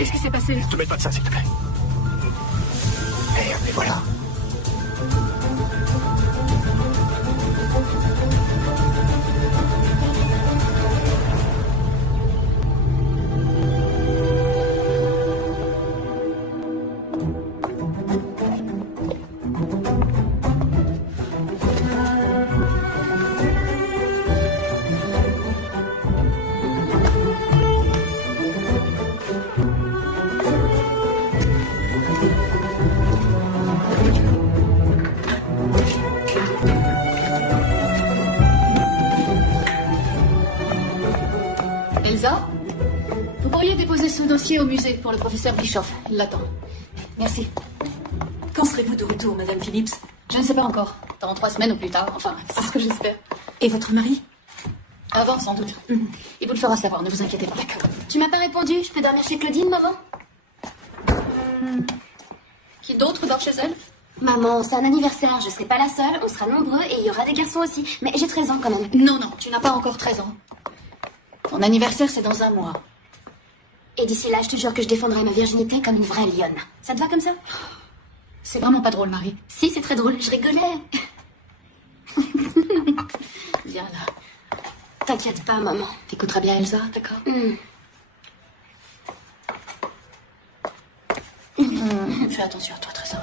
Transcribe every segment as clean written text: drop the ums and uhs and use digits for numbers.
Qu'est-ce qui s'est passé? Ne te mets pas de ça, s'il te plaît. Merde, mais voilà. Elsa, vous pourriez déposer ce dossier au musée pour le professeur Bischoff. Il l'attend. Merci. Quand serez-vous de retour, Madame Phillips? Je ne sais pas encore. Dans 3 semaines ou plus tard. Enfin, c'est ce que j'espère. Et votre mari? Avant, sans doute. Il vous le fera savoir, ne vous inquiétez pas. D'accord. Tu m'as pas répondu, je peux dormir chez Claudine, maman? Qui d'autre dort chez elle? Maman, c'est un anniversaire, je serai pas la seule, on sera nombreux et il y aura des garçons aussi. Mais j'ai 13 ans quand même. Non, tu n'as pas encore 13 ans. Ton anniversaire, c'est dans 1 mois. Et d'ici là, je te jure que je défendrai ma virginité comme une vraie lionne. Ça te va comme ça? C'est vraiment pas drôle, Marie. Si, c'est très drôle, je rigolais. Viens là. T'inquiète pas, maman. T'écouteras bien Elsa, d'accord? Fais attention à toi, Trésor.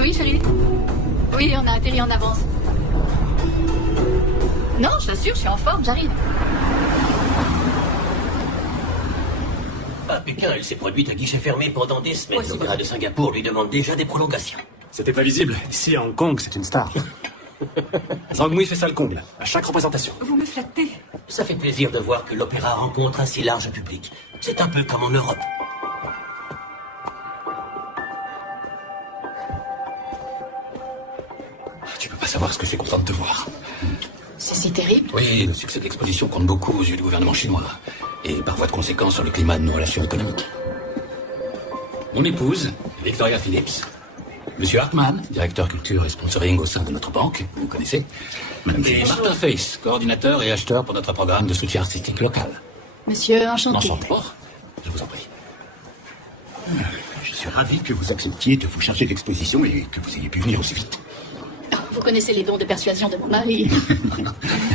Oui, chérie. Oui, on a atterri en avance. Non, je t'assure, je suis en forme, j'arrive. À Pékin, elle s'est produite à guichet fermé pendant des semaines. L'opéra de Singapour lui demande déjà des prolongations. C'était prévisible. Ici, à Hong Kong, c'est une star. Zhang Mui fait ça le comble, à chaque représentation. Vous me flattez. Ça fait plaisir de voir que l'opéra rencontre un si large public. C'est un peu comme en Europe. Tu peux pas savoir ce que je suis content de te voir. C'est si terrible. Oui, le succès de l'exposition compte beaucoup aux yeux du gouvernement chinois. Et par voie de conséquence sur le climat de nos relations économiques. Mon épouse, Victoria Phillips. Monsieur Hartmann, directeur culture et sponsoring au sein de notre banque, vous connaissez. Madame Et Phillips. Martin Face, coordinateur et acheteur pour notre programme de soutien artistique local. Monsieur, enchanté. Enchanté. Je vous en prie. Je suis ravi que vous acceptiez de vous charger de l'exposition et que vous ayez pu venir aussi vite. Vous connaissez les dons de persuasion de mon mari.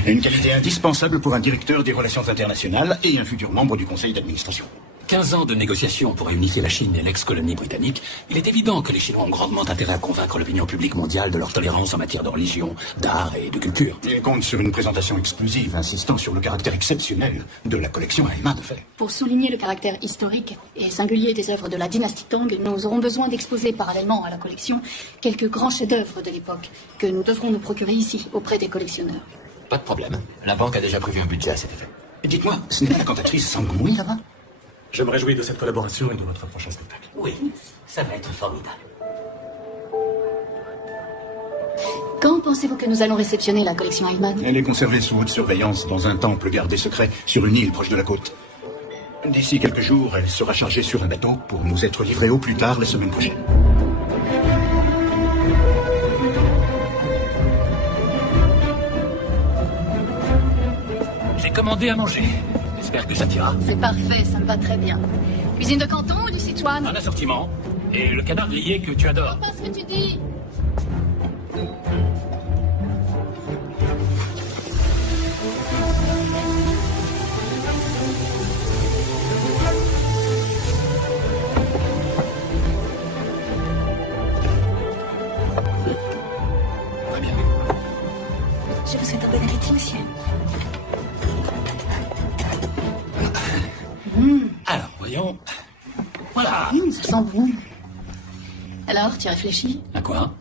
Une qualité indispensable pour un directeur des relations internationales et un futur membre du conseil d'administration. 15 ans de négociations pour unifier la Chine et l'ex-colonie britannique, il est évident que les Chinois ont grandement intérêt à convaincre l'opinion publique mondiale de leur tolérance en matière de religion, d'art et de culture. Il compte sur une présentation exclusive insistant sur le caractère exceptionnel de la collection Haiman, en fait. Pour souligner le caractère historique et singulier des œuvres de la dynastie Tang, nous aurons besoin d'exposer parallèlement à la collection quelques grands chefs-d'œuvre de l'époque que nous devrons nous procurer ici, auprès des collectionneurs. Pas de problème. La banque a déjà prévu un budget à cet effet. Dites-moi, ce n'est pas la cantatrice Zhang Mui là-bas? Je me réjouis de cette collaboration et de votre prochain spectacle. Oui, ça va être formidable. Quand pensez-vous que nous allons réceptionner la collection Haiman? Elle est conservée sous haute surveillance dans un temple gardé secret sur une île proche de la côte. D'ici quelques jours, elle sera chargée sur un bateau pour nous être livrée au plus tard la semaine prochaine. J'ai commandé à manger. J'espère que ça t'ira. C'est parfait, ça me va très bien. Cuisine de Canton ou du Sichuan? Un assortiment. Et le canard grillé que tu adores. Pas ce que tu dis. Très bien. Je vous souhaite un bon appétit, monsieur. Alors, voyons. Voilà. Ça sent bon. Alors, tu réfléchis? À quoi?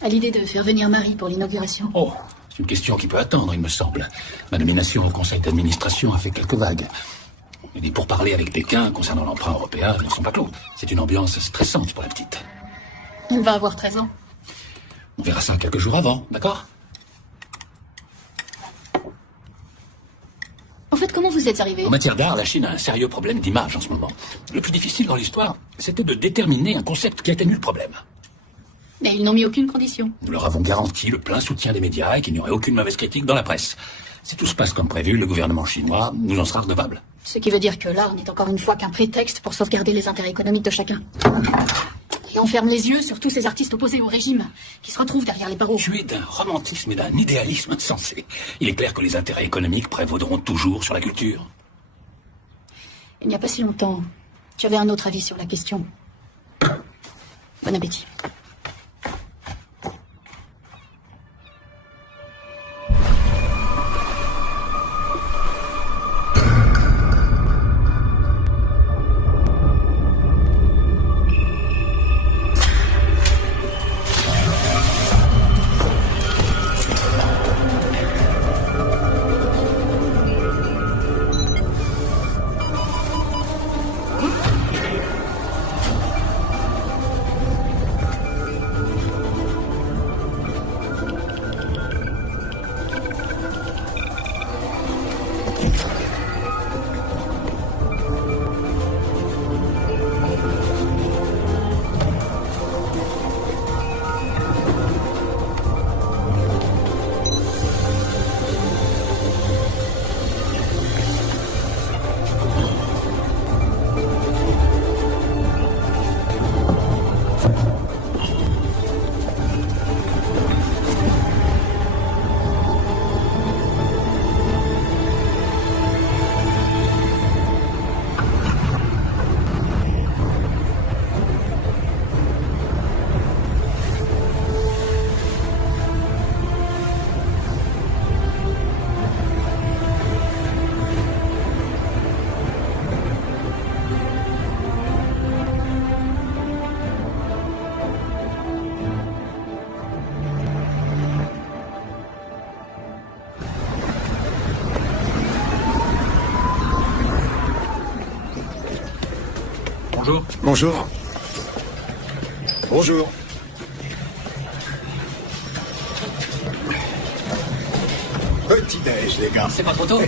À l'idée de faire venir Marie pour l'inauguration. Oh, c'est une question qui peut attendre, il me semble. Ma nomination au conseil d'administration a fait quelques vagues. Et les pourparlers avec Pékin concernant l'emprunt européen ne sont pas clos. C'est une ambiance stressante pour la petite. Elle va avoir 13 ans. On verra ça quelques jours avant, d'accord? En fait, comment vous êtes arrivé? En matière d'art, la Chine a un sérieux problème d'image en ce moment. Le plus difficile dans l'histoire, c'était de déterminer un concept qui atténue le problème. Mais ils n'ont mis aucune condition. Nous leur avons garanti le plein soutien des médias et qu'il n'y aurait aucune mauvaise critique dans la presse. Si tout se passe comme prévu, le gouvernement chinois nous en sera redevable. Ce qui veut dire que l'art n'est encore une fois qu'un prétexte pour sauvegarder les intérêts économiques de chacun. Et on ferme les yeux sur tous ces artistes opposés au régime, qui se retrouvent derrière les barreaux. Tu es d'un romantisme et d'un idéalisme insensé. Il est clair que les intérêts économiques prévaudront toujours sur la culture. Il n'y a pas si longtemps, j'avais un autre avis sur la question. Bon appétit. Bonjour. Bonjour. Bonjour. Petit-déj, les gars. C'est pas trop tôt?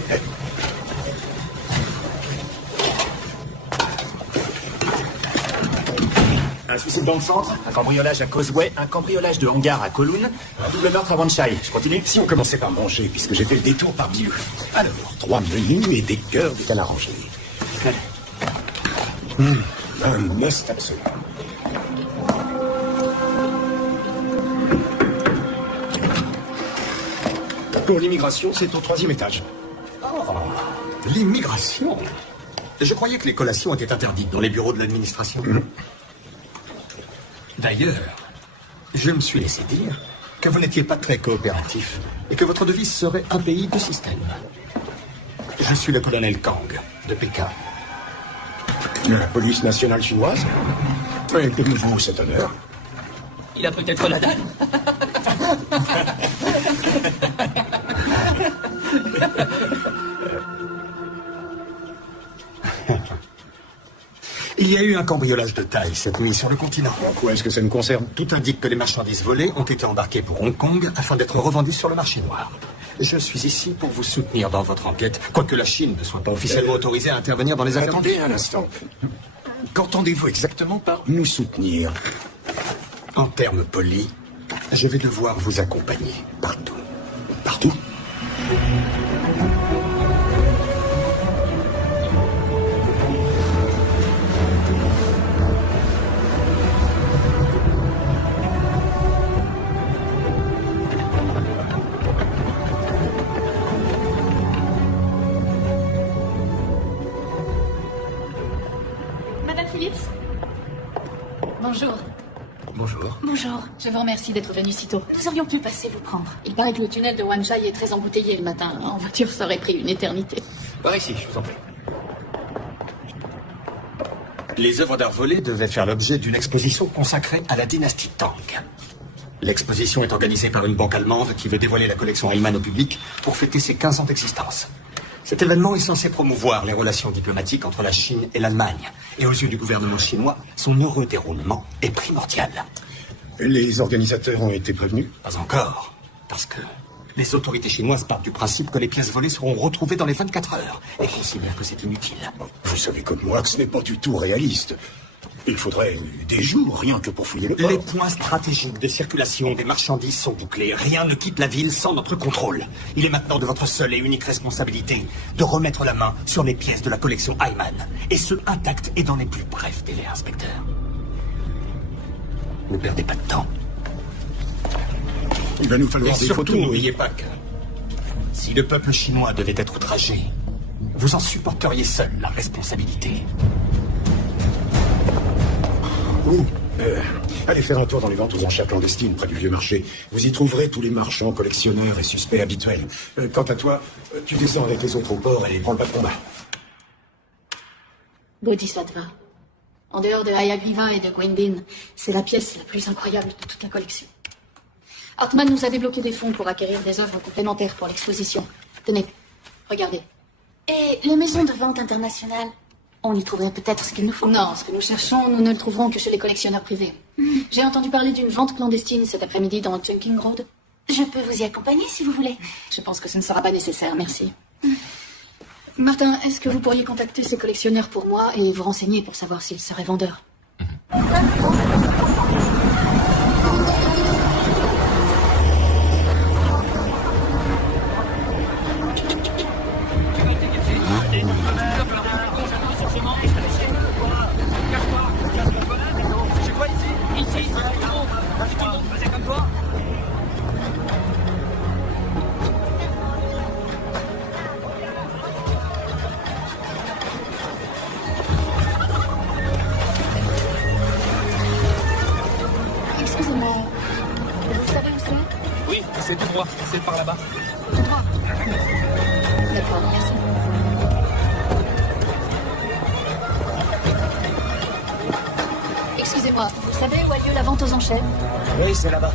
Un suicide dans le centre, un cambriolage à Causeway, un cambriolage de hangar à Kowloon, un double meurtre à Wanchai. Je continue? Si on commençait par manger, puisque j'ai fait le détour par Biu. Alors, 3 menus et des cœurs de canard engelé. Un must absolu. Pour l'immigration, c'est au 3e étage. Oh, l'immigration. Je croyais que les collations étaient interdites dans les bureaux de l'administration. D'ailleurs, je me suis laissé dire que vous n'étiez pas très coopératif et que votre devise serait un pays, deux systèmes. Je suis le colonel Kang, de Pékin. La police nationale chinoise. Et de nouveau cet honneur. Il a peut-être la dalle. Il y a eu un cambriolage de taille cette nuit sur le continent. Pourquoi est-ce que ça nous concerne? Tout indique que les marchandises volées ont été embarquées pour Hong Kong afin d'être revendues sur le marché noir. Je suis ici pour vous soutenir dans votre enquête, quoique la Chine ne soit pas officiellement autorisée à intervenir dans les affaires... Attendez un instant. Qu'entendez-vous exactement par nous soutenir? En termes polis, je vais devoir vous accompagner partout. Partout? Madame Phillips? Bonjour. Bonjour. Bonjour. Je vous remercie d'être venu si tôt. Nous aurions pu passer vous prendre. Il paraît que le tunnel de Wanchai est très embouteillé le matin. En voiture, ça aurait pris une éternité. Par ici, je vous en prie. Les œuvres d'art volées devaient faire l'objet d'une exposition consacrée à la dynastie Tang. L'exposition est organisée par une banque allemande qui veut dévoiler la collection Heimann au public pour fêter ses 15 ans d'existence. Cet événement est censé promouvoir les relations diplomatiques entre la Chine et l'Allemagne. Et aux yeux du gouvernement chinois, son heureux déroulement est primordial. Les organisateurs ont été prévenus? Pas encore, parce que les autorités chinoises partent du principe que les pièces volées seront retrouvées dans les 24 heures et considèrent que c'est inutile. Vous savez comme moi que ce n'est pas du tout réaliste. Il faudrait des jours, rien que pour fouiller le port. Les points stratégiques de circulation des marchandises sont bouclés. Rien ne quitte la ville sans notre contrôle. Il est maintenant de votre seule et unique responsabilité de remettre la main sur les pièces de la collection Heimann. Et ce, intactes et dans les plus brefs délais, inspecteur. Ne perdez pas de temps. Il va nous Et falloir des surtout, photos. n'oubliez pas que si le peuple chinois devait être outragé, vous en supporteriez seul la responsabilité. Allez faire un tour dans les ventes aux enchères clandestines près du vieux marché. Vous y trouverez tous les marchands, collectionneurs et suspects habituels. Quant à toi, tu descends avec les autres au port et prends le pas de combat. Bodhisattva. En dehors de Hayagriva et de Gwendin, c'est la pièce la plus incroyable de toute la collection. Hartmann nous a débloqué des fonds pour acquérir des œuvres complémentaires pour l'exposition. Tenez, regardez. Et les maisons de vente internationales, on y trouverait peut-être ce qu'il nous faut. Non, ce que nous cherchons, nous ne le trouverons que chez les collectionneurs privés. J'ai entendu parler d'une vente clandestine cet après-midi dans Junking Road. Je peux vous y accompagner si vous voulez. Je pense que ce ne sera pas nécessaire, merci. Martin, est-ce que vous pourriez contacter ces collectionneurs pour moi et vous renseigner pour savoir s'ils seraient vendeurs? Excusez-moi, vous savez où c'est? Oui, c'est tout droit, c'est par là-bas. Tout droit. D'accord, merci. Excusez-moi, vous savez où a lieu la vente aux enchères? Oui, c'est là-bas.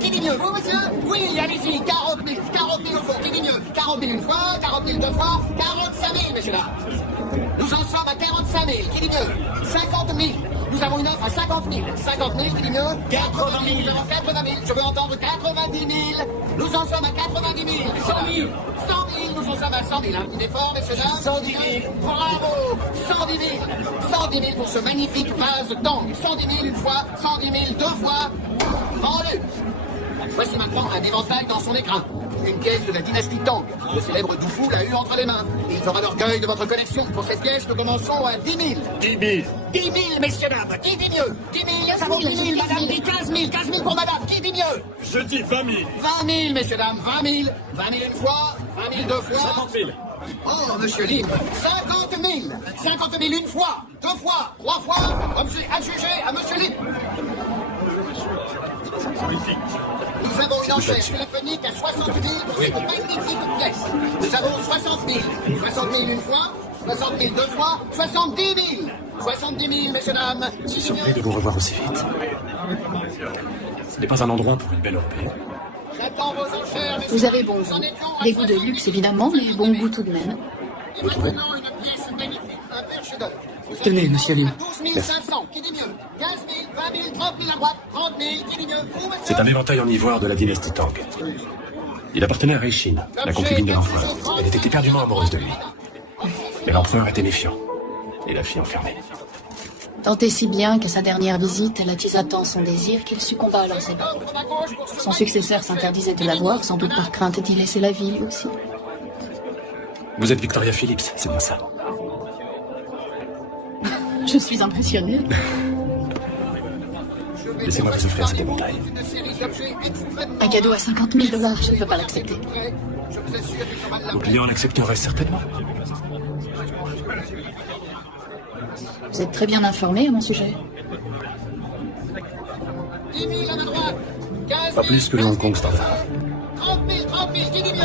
Qui dit mieux, vous, monsieur? Oui, allez-y, 40 000. 40 000 au fond, qui dit mieux? 40 000 une fois, 40 000 deux fois, 45 000, messieurs là. Nous en sommes à 45 000, qui dit mieux? 50 000. Nous avons une offre à 50 000. 50 000, qui dit mieux? 80 000. Nous avons 80 000. Je veux entendre 90 000. Nous en sommes à 90 000. 100 000. 100 000. Nous en sommes à 100 000. Un petit effort, messieurs dames. 110 000. Bravo. 110 000. 110 000 pour ce magnifique vase Tang. 110 000 une fois, 110 000 deux fois. Vendu. Voici maintenant un éventail dans son écrin. Une pièce de la dynastie Tang. Le célèbre Dufu l'a eu entre les mains. Il fera l'orgueil de votre collection. Pour cette pièce, nous commençons à 10 000. 10 000. 10 000, messieurs, dames. Qui dit mieux? 10 000. 15 000, 10 000, madame dit 15 000. 15 000 pour madame. Qui dit mieux? Je dis 20 000. 20 000, messieurs, dames. 20 000. 20 000 une fois. 20 000 deux fois. 50 000. Oh, monsieur Lim. 50 000. 50 000 une fois. Deux fois. Trois fois. Objet adjugé à monsieur Lim. Nous avons une enchère téléphonique à 60 000 pour cette magnifique pièce. Nous avons 60 000. 60 000 une fois, 60 000 deux fois, 70 000. 70 000, messieurs, dames. Je suis surpris de vous revoir aussi vite. Ce n'est pas un endroit pour une belle Européenne. J'attends vos enchères, messieurs. Vous avez bon goût. Des goûts de luxe, évidemment, mais bon goût tout de même. Vous trouvez? Une pièce magnifique, un père chef-d'œuvre. Tenez, monsieur Lim. 12 500, qui dit mieux? 15 000, 20 000, 30 000 à droite, 30 000, qui dit mieux? Vous, monsieur? C'est un éventail en ivoire de la dynastie Tang. Il appartenait à Reishin, la concubine de l'empereur. Elle était éperdument amoureuse de lui. Mais l'empereur était méfiant et la fit enfermer. Tant et si bien qu'à sa dernière visite, elle attisa tant son désir qu'il succomba à leurs ébats. Son successeur s'interdisait de la voir, sans doute par crainte d'y laisser la vie lui aussi. Vous êtes Victoria Phillips, c'est bien ça. Je suis impressionnée. Laissez-moi vous offrir cet éventail. Un cadeau à 50 000 $, je ne peux pas l'accepter. Vos clients l'accepteraient certainement. Vous êtes très bien informé à mon sujet. 10 000 à ma droite, Pas plus que le Hong Kong standard. 30 000, qui dit mieux?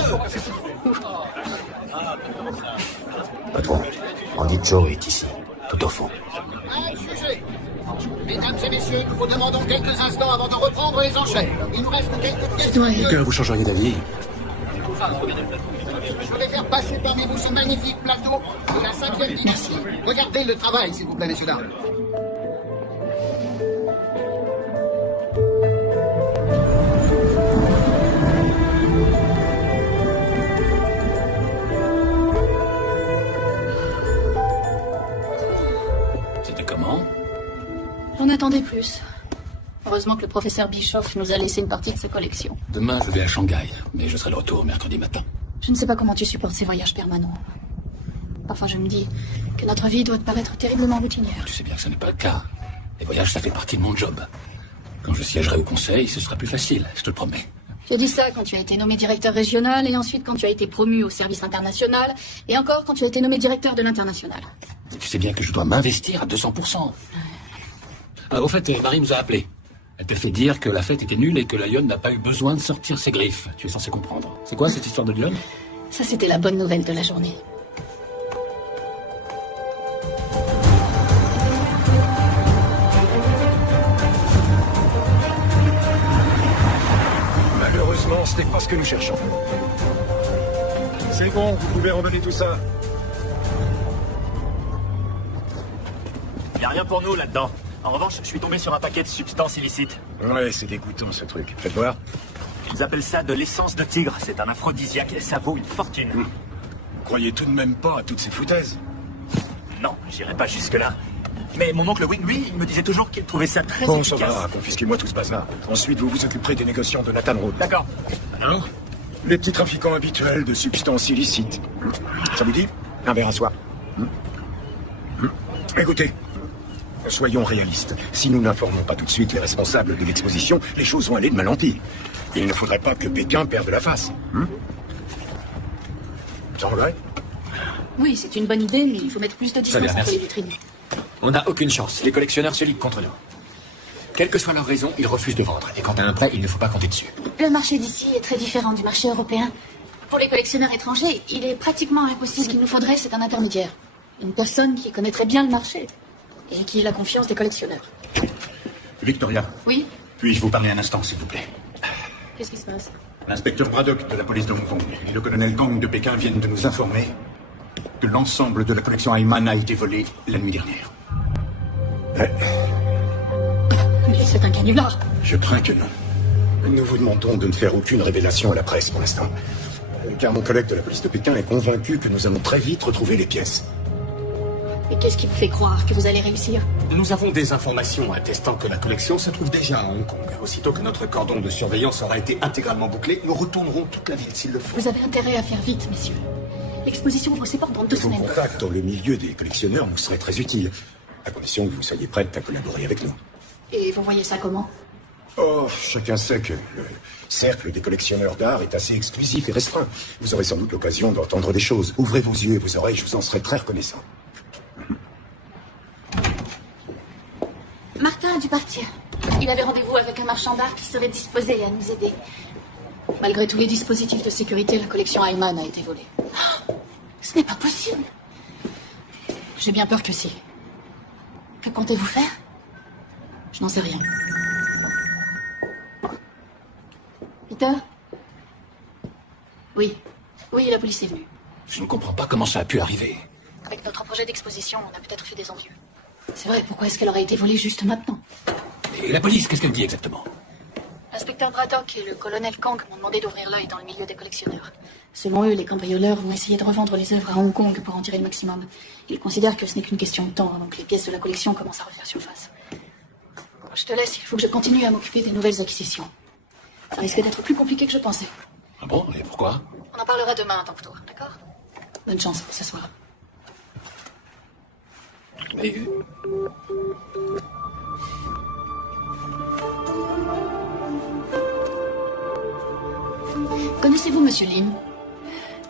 Patron, Andy Cho est ici, tout au fond. À le sujet. Mesdames et messieurs, nous vous demandons quelques instants avant de reprendre les enchères. Il nous reste quelques questions. Est-ce que vous changeriez d'avis? Je vais faire passer parmi vous ce magnifique plateau de la 5e dynastie. Regardez le travail, s'il vous plaît, messieurs, dames. C'était comment? J'en attendais plus. Heureusement que le professeur Bischoff nous a laissé une partie de sa collection. Demain, je vais à Shanghai, mais je serai de retour mercredi matin. Je ne sais pas comment tu supportes ces voyages permanents. Parfois, je me dis que notre vie doit te paraître terriblement routinière. Tu sais bien que ce n'est pas le cas. Les voyages, ça fait partie de mon job. Quand je siégerai au conseil, ce sera plus facile, je te le promets. Tu as dit ça quand tu as été nommé directeur régional, et ensuite quand tu as été promu au service international, et encore quand tu as été nommé directeur de l'international. Tu sais bien que je dois m'investir à 200%. Au fait, Marie nous a appelés. Elle t'a fait dire que la fête était nulle et que la lionne n'a pas eu besoin de sortir ses griffes. Tu es censé comprendre. C'est quoi cette histoire de lionne? Ça, c'était la bonne nouvelle de la journée. Malheureusement, ce n'est pas ce que nous cherchons. C'est bon, vous pouvez remballer tout ça. Y a rien pour nous là-dedans. En revanche, je suis tombé sur un paquet de substances illicites. Ouais, c'est dégoûtant ce truc. Faites voir. Ils appellent ça de l'essence de tigre. C'est un aphrodisiaque et ça vaut une fortune. Vous croyez tout de même pas à toutes ces foutaises? Non, j'irai pas jusque-là. Mais mon oncle Wing, lui, il me disait toujours qu'il trouvait ça très Bon, efficace. ça va, confisquez-moi tout ce bazar. Ensuite, vous vous occuperez des négociants de Nathan Road. D'accord. Alors? Les petits trafiquants habituels de substances illicites. Ça vous dit? Un verre à soi. Écoutez, soyons réalistes. Si nous n'informons pas tout de suite les responsables de l'exposition, les choses vont aller de mal en pis. Il ne faudrait pas que Pékin perde la face. J'en regrette? Oui, c'est une bonne idée, mais il faut mettre plus de distance entre les vitrines. On n'a aucune chance. Les collectionneurs se liguent contre nous. Quelle que soit leur raison, ils refusent de vendre. Et quand à un prêt, il ne faut pas compter dessus. Le marché d'ici est très différent du marché européen. Pour les collectionneurs étrangers, il est pratiquement impossible. Ce qu'il nous faudrait, c'est un intermédiaire. Une personne qui connaîtrait bien le marché et qui ait la confiance des collectionneurs. Victoria. Oui? Puis-je vous parler un instant, s'il vous plaît? Qu'est-ce qui se passe? L'inspecteur Braddock de la police de Hong Kong et le colonel Kang de Pékin viennent de nous informer que l'ensemble de la collection Ayman a été volé la nuit dernière. Mais c'est un canular. Je crains que non. Nous vous demandons de ne faire aucune révélation à la presse pour l'instant. Car mon collègue de la police de Pékin est convaincu que nous allons très vite retrouver les pièces. Et qu'est-ce qui vous fait croire que vous allez réussir? Nous avons des informations attestant que la collection se trouve déjà à Hong Kong. Aussitôt que notre cordon de surveillance aura été intégralement bouclé, nous retournerons toute la ville s'il le faut. Vous avez intérêt à faire vite, messieurs. L'exposition ouvre ses portes dans 2 Vos semaines. contacts dans le milieu des collectionneurs nous seraient très utiles, à condition que vous soyez prête à collaborer avec nous. Et vous voyez ça comment? Oh, chacun sait que le cercle des collectionneurs d'art est assez exclusif et restreint. Vous aurez sans doute l'occasion d'entendre des choses. Ouvrez vos yeux et vos oreilles, je vous en serai très reconnaissant. Martin a dû partir. Il avait rendez-vous avec un marchand d'art qui serait disposé à nous aider. Malgré tous les dispositifs de sécurité, la collection Ayman a été volée. Ce n'est pas possible. J'ai bien peur que si. Que comptez-vous faire? Je n'en sais rien. Peter? Oui. Oui, la police est venue. Je ne comprends pas comment ça a pu arriver. Avec notre projet d'exposition, on a peut-être fait des envieux. C'est vrai, pourquoi est-ce qu'elle aurait été volée juste maintenant? Et la police, qu'est-ce qu'elle dit exactement? L'inspecteur Braddock et le colonel Kang m'ont demandé d'ouvrir l'œil dans le milieu des collectionneurs. Selon eux, les cambrioleurs vont essayer de revendre les œuvres à Hong Kong pour en tirer le maximum. Ils considèrent que ce n'est qu'une question de temps avant que les pièces de la collection commencent à refaire surface. Je te laisse, il faut que je continue à m'occuper des nouvelles acquisitions. Ça risque d'être plus compliqué que je pensais. Ah bon? Et pourquoi? On en parlera demain à ton retour, d'accord? Bonne chance pour ce soir. Mais... Connaissez-vous Monsieur Lim?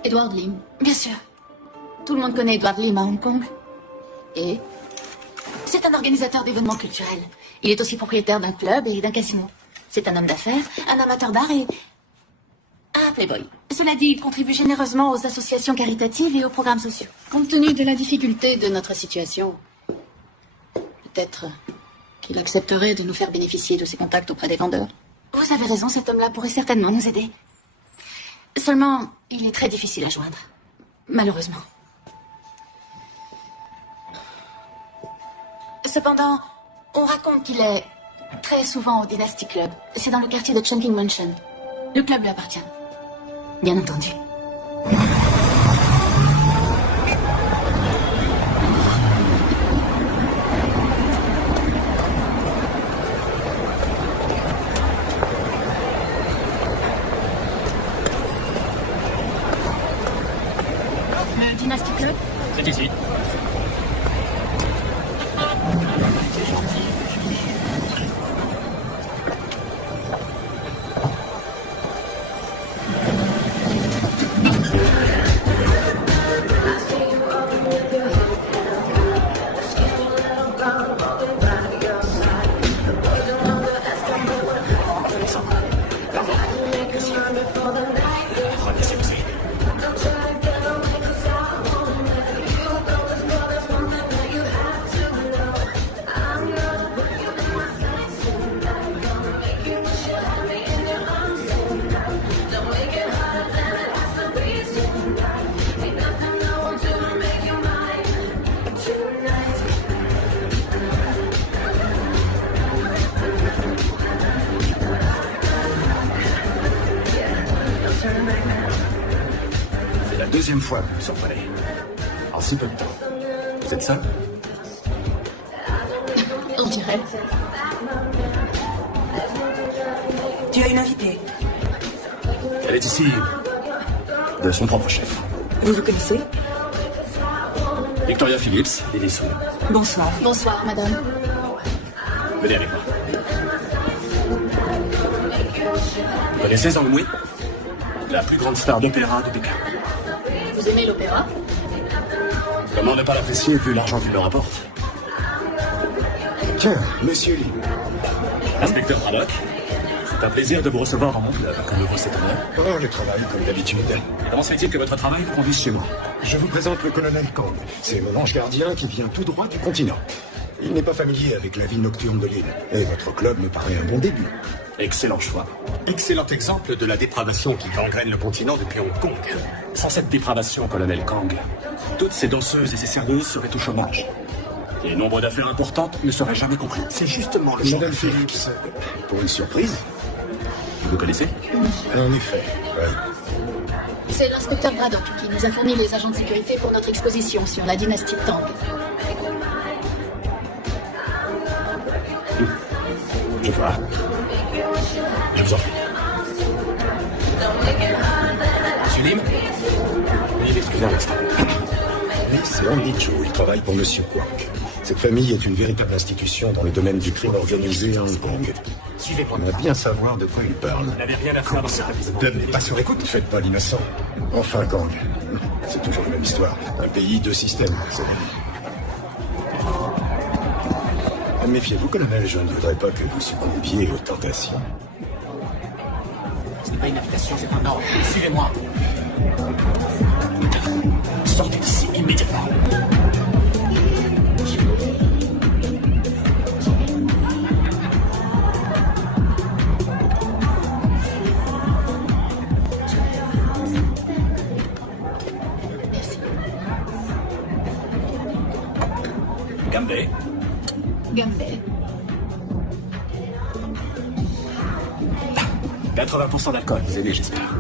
Edward Lim? Bien sûr. Tout le monde connaît Edward Lim à Hong Kong. Et? C'est un organisateur d'événements culturels. Il est aussi propriétaire d'un club et d'un casino. C'est un homme d'affaires, un amateur d'art et un playboy. Cela dit, il contribue généreusement aux associations caritatives et aux programmes sociaux. Compte tenu de la difficulté de notre situation, peut-être qu'il accepterait de nous faire bénéficier de ses contacts auprès des vendeurs. Vous avez raison, cet homme-là pourrait certainement nous aider. Seulement, il est très difficile à joindre. Malheureusement. Cependant, on raconte qu'il est très souvent au Dynasty Club. C'est dans le quartier de Chungking Mansion. Le club lui appartient. Bien entendu. Le Dynasty Club? C'est ici. C'est la deuxième fois que vous me surprenez. En si peu de temps. Vous êtes seul? On dirait. Tu as une invitée. Elle est ici de son propre chef. Vous connaissez? Victoria Phillips, Lily-Sue. Bonsoir. Bonsoir, madame. Venez avec moi. Vous connaissez Zhang Mui? La plus grande star d'opéra de Pékin. Vous aimez l'opéra? Comment ne pas l'apprécier vu l'argent qu'il me rapporte? Tiens, monsieur Lee. Inspecteur Braddock, c'est un plaisir de vous recevoir dans mon club. Comme vous c'est honneur. Oh, le travail, comme d'habitude. Comment se fait-il que votre travail vous conduise chez moi? Je vous présente le colonel Kang. C'est mon ange gardien qui vient tout droit du continent. Il n'est pas familier avec la vie nocturne de l'île. Et votre club me paraît un bon début. Excellent choix. Excellent exemple de la dépravation qui gangrène le continent depuis Hong Kong. Sans cette dépravation, colonel Kang, toutes ces danseuses et ces serveuses seraient au chômage. Et nombre d'affaires importantes ne seraient jamais conclues. C'est justement le genre Madame d'affaire Phillips, pour une surprise? Vous connaissez? En effet, oui. C'est l'inspecteur Braddock qui nous a fourni les agents de sécurité pour notre exposition sur la dynastie Tang. Je vois. Je vous en prie. Monsieur Lim? Veuillez m'excuser un instant. Oui, c'est Andy Chu, il travaille pour Monsieur Kwok. Cette famille est une véritable institution dans le domaine du crime organisé à Hong Kong. Suivez-moi. On va bien savoir de quoi il parle. Vous n'avez rien à faire dans ce établissement. Pas sur écoute, ne faites pas l'innocent. Enfin, Kang. C'est toujours la même histoire. Un pays, deux systèmes, c'est vrai. Méfiez-vous, colonel, je ne voudrais pas que vous succombiez aux tentations. Ce n'est pas une invitation, c'est un ordre. Suivez-moi. Sortez d'ici immédiatement. Merci. Gambé. Gambé. 80% d'alcool, vous aimez, j'espère.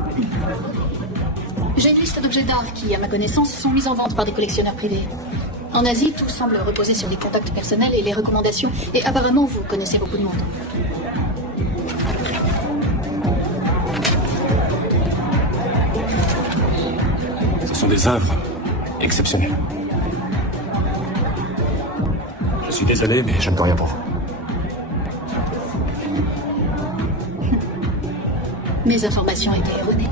J'ai une liste d'objets d'art qui, à ma connaissance, sont mis en vente par des collectionneurs privés. En Asie, tout semble reposer sur les contacts personnels et les recommandations. Et apparemment, vous connaissez beaucoup de monde. Ce sont des œuvres exceptionnelles. Je suis désolé, mais je ne peux rien pour vous. Mes informations étaient erronées.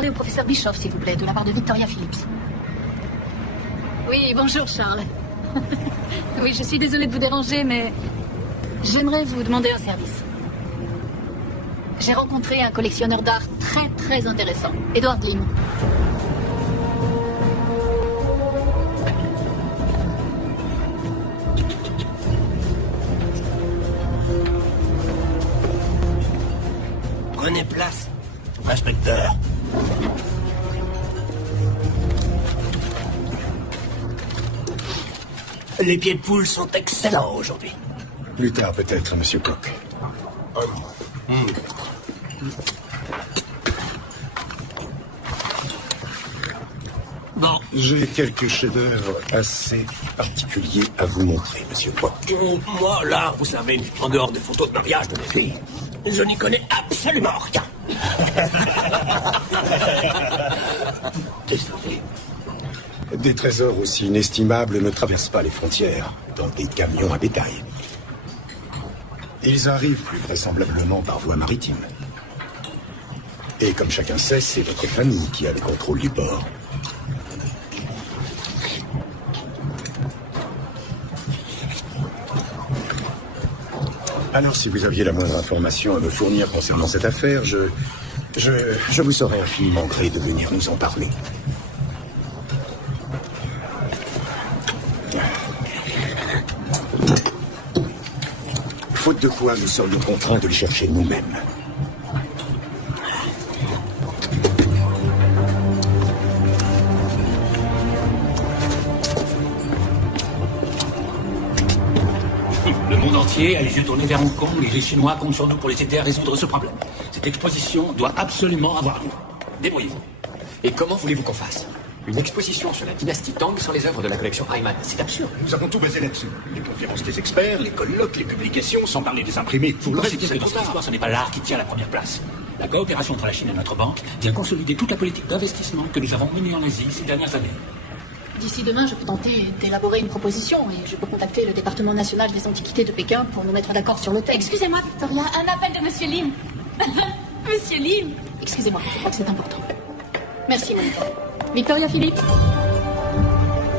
parler au professeur Bischoff, s'il vous plaît, de la part de Victoria Phillips. Oui, bonjour, Charles. Oui, je suis désolée de vous déranger, mais j'aimerais vous demander un service. J'ai rencontré un collectionneur d'art très intéressant, Edward Lim. Prenez place, inspecteur. Les pieds de poule sont excellents aujourd'hui. Plus tard, peut-être, monsieur Koch. Bon. J'ai quelques chefs-d'œuvre assez particuliers à vous montrer, monsieur Koch. Moi, là, vous savez, en dehors des photos de mariage de mes filles, je n'y connais absolument rien. Désolé. Des trésors aussi inestimables ne traversent pas les frontières, dans des camions à bétail. Ils arrivent plus vraisemblablement par voie maritime. Et comme chacun sait, c'est votre famille qui a le contrôle du port. Alors, si vous aviez la moindre information à me fournir concernant cette affaire, je vous serais infiniment gré de venir nous en parler. Faute de quoi, nous serions contraints de le chercher nous-mêmes. Le monde entier a les yeux tournés vers Hong Kong et les Chinois comptent sur nous pour les aider à résoudre ce problème. Cette exposition doit absolument avoir lieu. Débrouillez-vous. Et comment voulez-vous qu'on fasse? Une exposition sur la dynastie Tang sans les œuvres de la collection Hyman. C'est absurde. Nous avons tout basé là-dessus. Les conférences des experts, les colloques, les publications, sans parler des imprimés. Vous le savez que dans cette histoire, ce n'est pas l'art qui tient la première place. La coopération entre la Chine et notre banque vient consolider toute la politique d'investissement que nous avons menée en Asie ces dernières années. D'ici demain, je peux tenter d'élaborer une proposition et je peux contacter le département national des antiquités de Pékin pour nous mettre d'accord sur le texte. Excusez-moi, Victoria, un appel de Monsieur Lim. Monsieur Lim. Excusez-moi, je crois que c'est important. Merci, Monica. Victoria Phillips,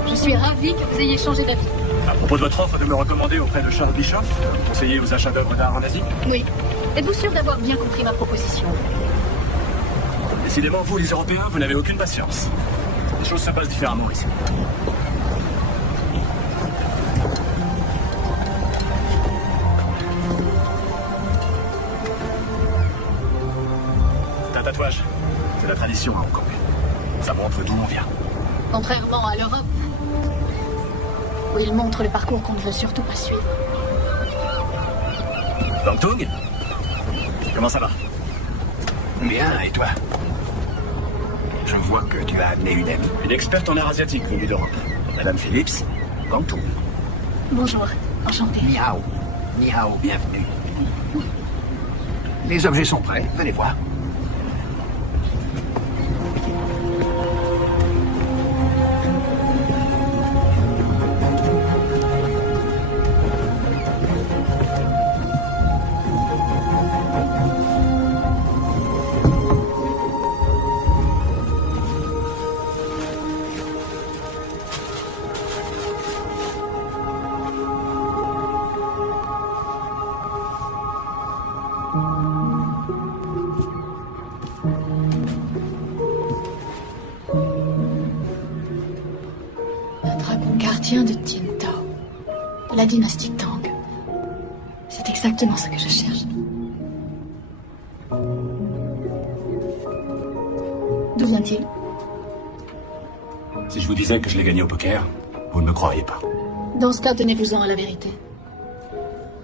je suis ravie que vous ayez changé d'avis. À propos de votre offre de me recommander auprès de Charles Bischoff, conseiller aux achats d'œuvres d'art en Asie. Oui. Êtes-vous sûr d'avoir bien compris ma proposition? Décidément, vous, les Européens, vous n'avez aucune patience. Les choses se passent différemment ici. C'est un tatouage. C'est la tradition à Hong Kong. Ça montre d'où on vient. Contrairement à l'Europe, où il montre le parcours qu'on ne veut surtout pas suivre. Bangtung, comment ça va? Bien, et toi? Je vois que tu as amené une amie. Une experte en art asiatique venue d'Europe. Madame Phillips, Bangtung. Bonjour, enchantée. Ni hao. Ni hao, bienvenue. Les objets sont prêts, venez voir. De Tintao, de la dynastie Tang. C'est exactement ce que je cherche. D'où vient-il? Si je vous disais que je l'ai gagné au poker, vous ne me croiriez pas. Dans ce cas, tenez-vous-en à la vérité.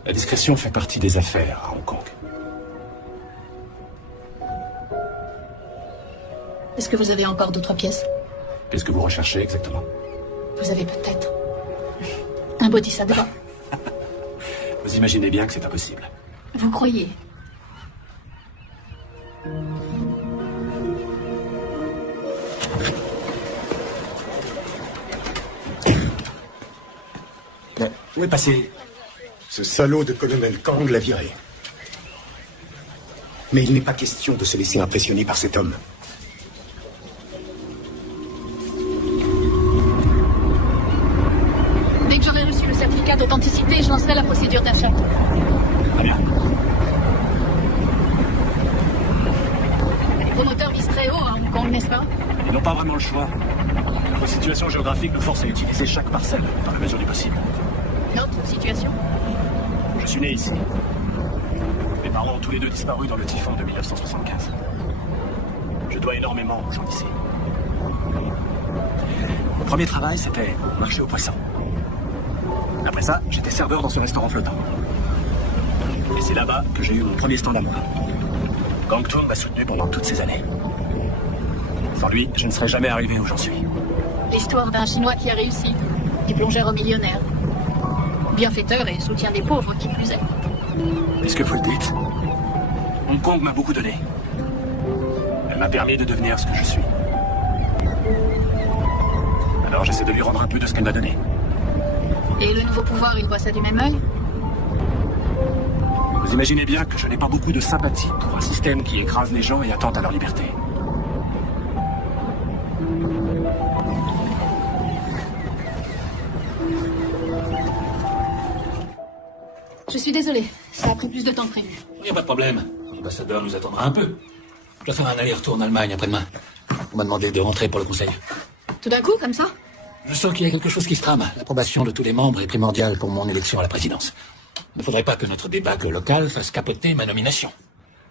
La discrétion fait partie des affaires à Hong Kong. Est-ce que vous avez encore d'autres pièces? Qu'est-ce que vous recherchez exactement? Vous avez peut-être un bodhisattva. Vous imaginez bien que c'est impossible. Vous croyez? Où est passé? Ce salaud de colonel Kang l'a viré. Mais il n'est pas question de se laisser impressionner par cet homme. procédure d'achat. Très bien. Les promoteurs visent très haut à Hong Kong, n'est-ce pas? Ils n'ont pas vraiment le choix. Notre situation géographique nous force à utiliser chaque parcelle, dans la mesure du possible. Notre situation? Je suis né ici. Mes parents ont tous les deux disparu dans le typhon de 1975. Je dois énormément aux gens d'ici. Mon premier travail, c'était marcher aux poissons. Après ça, j'étais serveur dans ce restaurant flottant. Et c'est là-bas que j'ai eu mon premier stand à moi. Gang Toon m'a soutenu pendant toutes ces années. Sans lui, je ne serais jamais arrivé où j'en suis. L'histoire d'un Chinois qui a réussi, du plongeur au millionnaire. Bienfaiteur et soutien des pauvres, qui plus est. Puisque vous le dites, Hong Kong m'a beaucoup donné. Elle m'a permis de devenir ce que je suis. Alors j'essaie de lui rendre un peu de ce qu'elle m'a donné. Et le nouveau pouvoir, il voit ça du même œil? Vous imaginez bien que je n'ai pas beaucoup de sympathie pour un système qui écrase les gens et attente à leur liberté. Je suis désolée, ça a pris plus de temps que prévu. Il n'y a pas de problème. L'ambassadeur nous attendra un peu. Je dois faire un aller-retour en Allemagne après-demain. On m'a demandé de rentrer pour le conseil. Tout d'un coup, comme ça? Je sens qu'il y a quelque chose qui se trame. L'approbation de tous les membres est primordiale pour mon élection à la présidence. Il ne faudrait pas que notre débâcle local fasse capoter ma nomination.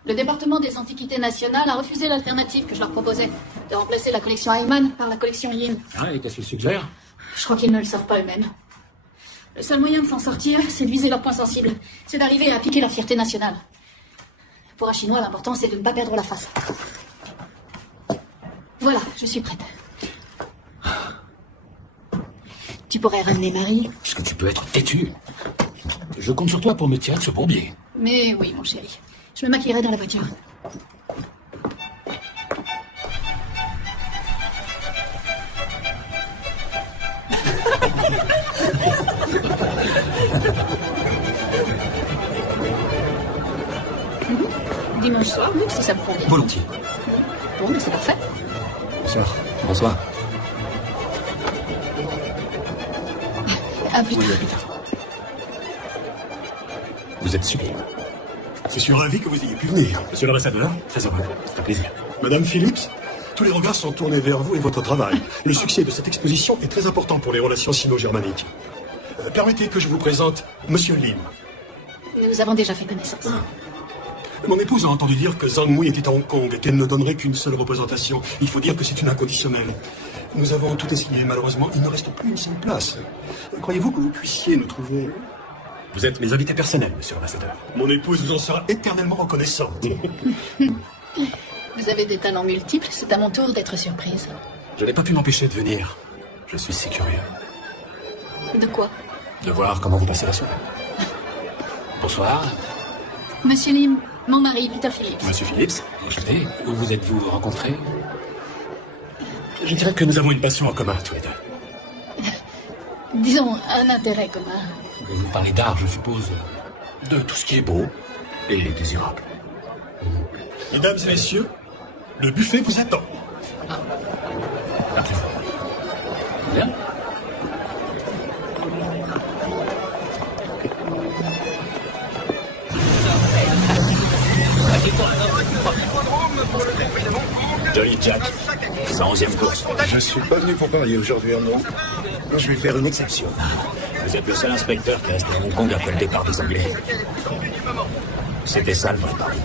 Le département des antiquités nationales a refusé l'alternative que je leur proposais, de remplacer la collection Ayman par la collection Yin. Ah, et qu'est-ce qu'ils suggèrent? Je crois qu'ils ne le savent pas eux-mêmes. Le seul moyen de s'en sortir, c'est de viser leurs points sensibles. C'est d'arriver à piquer leur fierté nationale. Pour un Chinois, l'important, c'est de ne pas perdre la face. Voilà, je suis prête. Tu pourrais ramener Marie? Est-ce que tu peux être têtu? Je compte sur toi pour me tirer de ce bourbier. Mais oui, mon chéri. Je me maquillerai dans la voiture. Dimanche soir, oui, si ça me convient. Volontiers. Bon, mais c'est parfait. Bonsoir. Bonsoir. À plus tard. Oui, vous êtes sublime. Je suis ravi que vous ayez pu venir. Monsieur l'ambassadeur, très heureux. C'est un plaisir. Madame Phillips, tous les regards sont tournés vers vous et votre travail. Le succès de cette exposition est très important pour les relations sino-germaniques. Permettez que je vous présente Monsieur Lim. Nous avons déjà fait connaissance. Mon épouse a entendu dire que Zhang Mui était à Hong Kong et qu'elle ne donnerait qu'une seule représentation. Il faut dire que c'est une inconditionnelle. Nous avons tout essayé. Malheureusement, il ne reste plus une seule place. Croyez-vous que vous puissiez nous trouver... Vous êtes mes invités personnels, monsieur l'ambassadeur. Mon épouse vous en sera éternellement reconnaissante. Vous avez des talents multiples, c'est à mon tour d'être surprise. Je n'ai pas pu m'empêcher de venir. Je suis si curieux. De quoi? De voir comment vous passez la soirée. Bonsoir. Monsieur Lim, mon mari, Peter Phillips. Monsieur Phillips. Enchanté. Où vous êtes-vous rencontrés? Je dirais que nous avons une passion en commun, tous les deux. Disons, un intérêt commun. Vous parlez d'art, je suppose. De tout ce qui est beau et désirable. Mesdames et messieurs, le buffet vous attend. Bien. Jolly Jack, sa 11e course. Je suis pas venu pour parier aujourd'hui, non. Je vais faire une exception. Vous êtes le seul inspecteur qui est resté à Hong Kong après le départ des Anglais. C'était ça le vrai pari.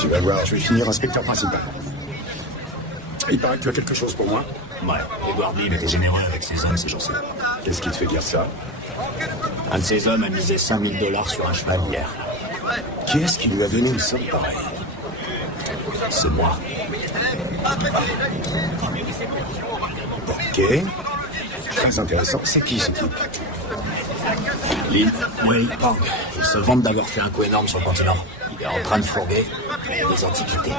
Tu vas voir, je vais finir inspecteur principal. Il paraît que tu as quelque chose pour moi. Ouais, Edward Lim était généreux avec ses hommes ces jours-ci. Qu'est-ce qui te fait dire ça? Un de ses hommes a misé $5 000 sur un cheval hier. Qui est-ce qui lui a donné une somme pareille? C'est moi. Ok. Très intéressant. C'est qui ce type? Lin Wei Pang. Ils se vantent d'avoir fait un coup énorme sur le continent. Il est en train de fourguer des antiquités.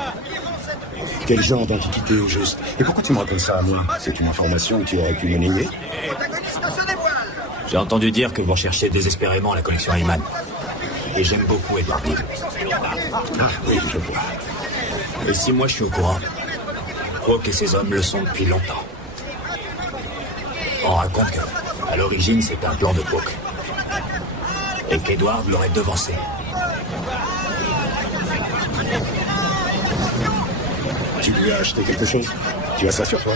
Quel genre d'antiquité au juste? Et pourquoi tu me racontes ça à moi? C'est une information que tu aurais pu me nier? J'ai entendu dire que vous recherchiez désespérément la collection Ayman. Et j'aime beaucoup Edward Lim. Ah oui, je vois. Et si moi je suis au courant, Hawk et ses hommes le sont depuis longtemps. On raconte que, à l'origine, c'est un plan de Hawk. Et qu'Edward l'aurait devancé. Tu lui as acheté quelque chose? Tu as ça sur toi?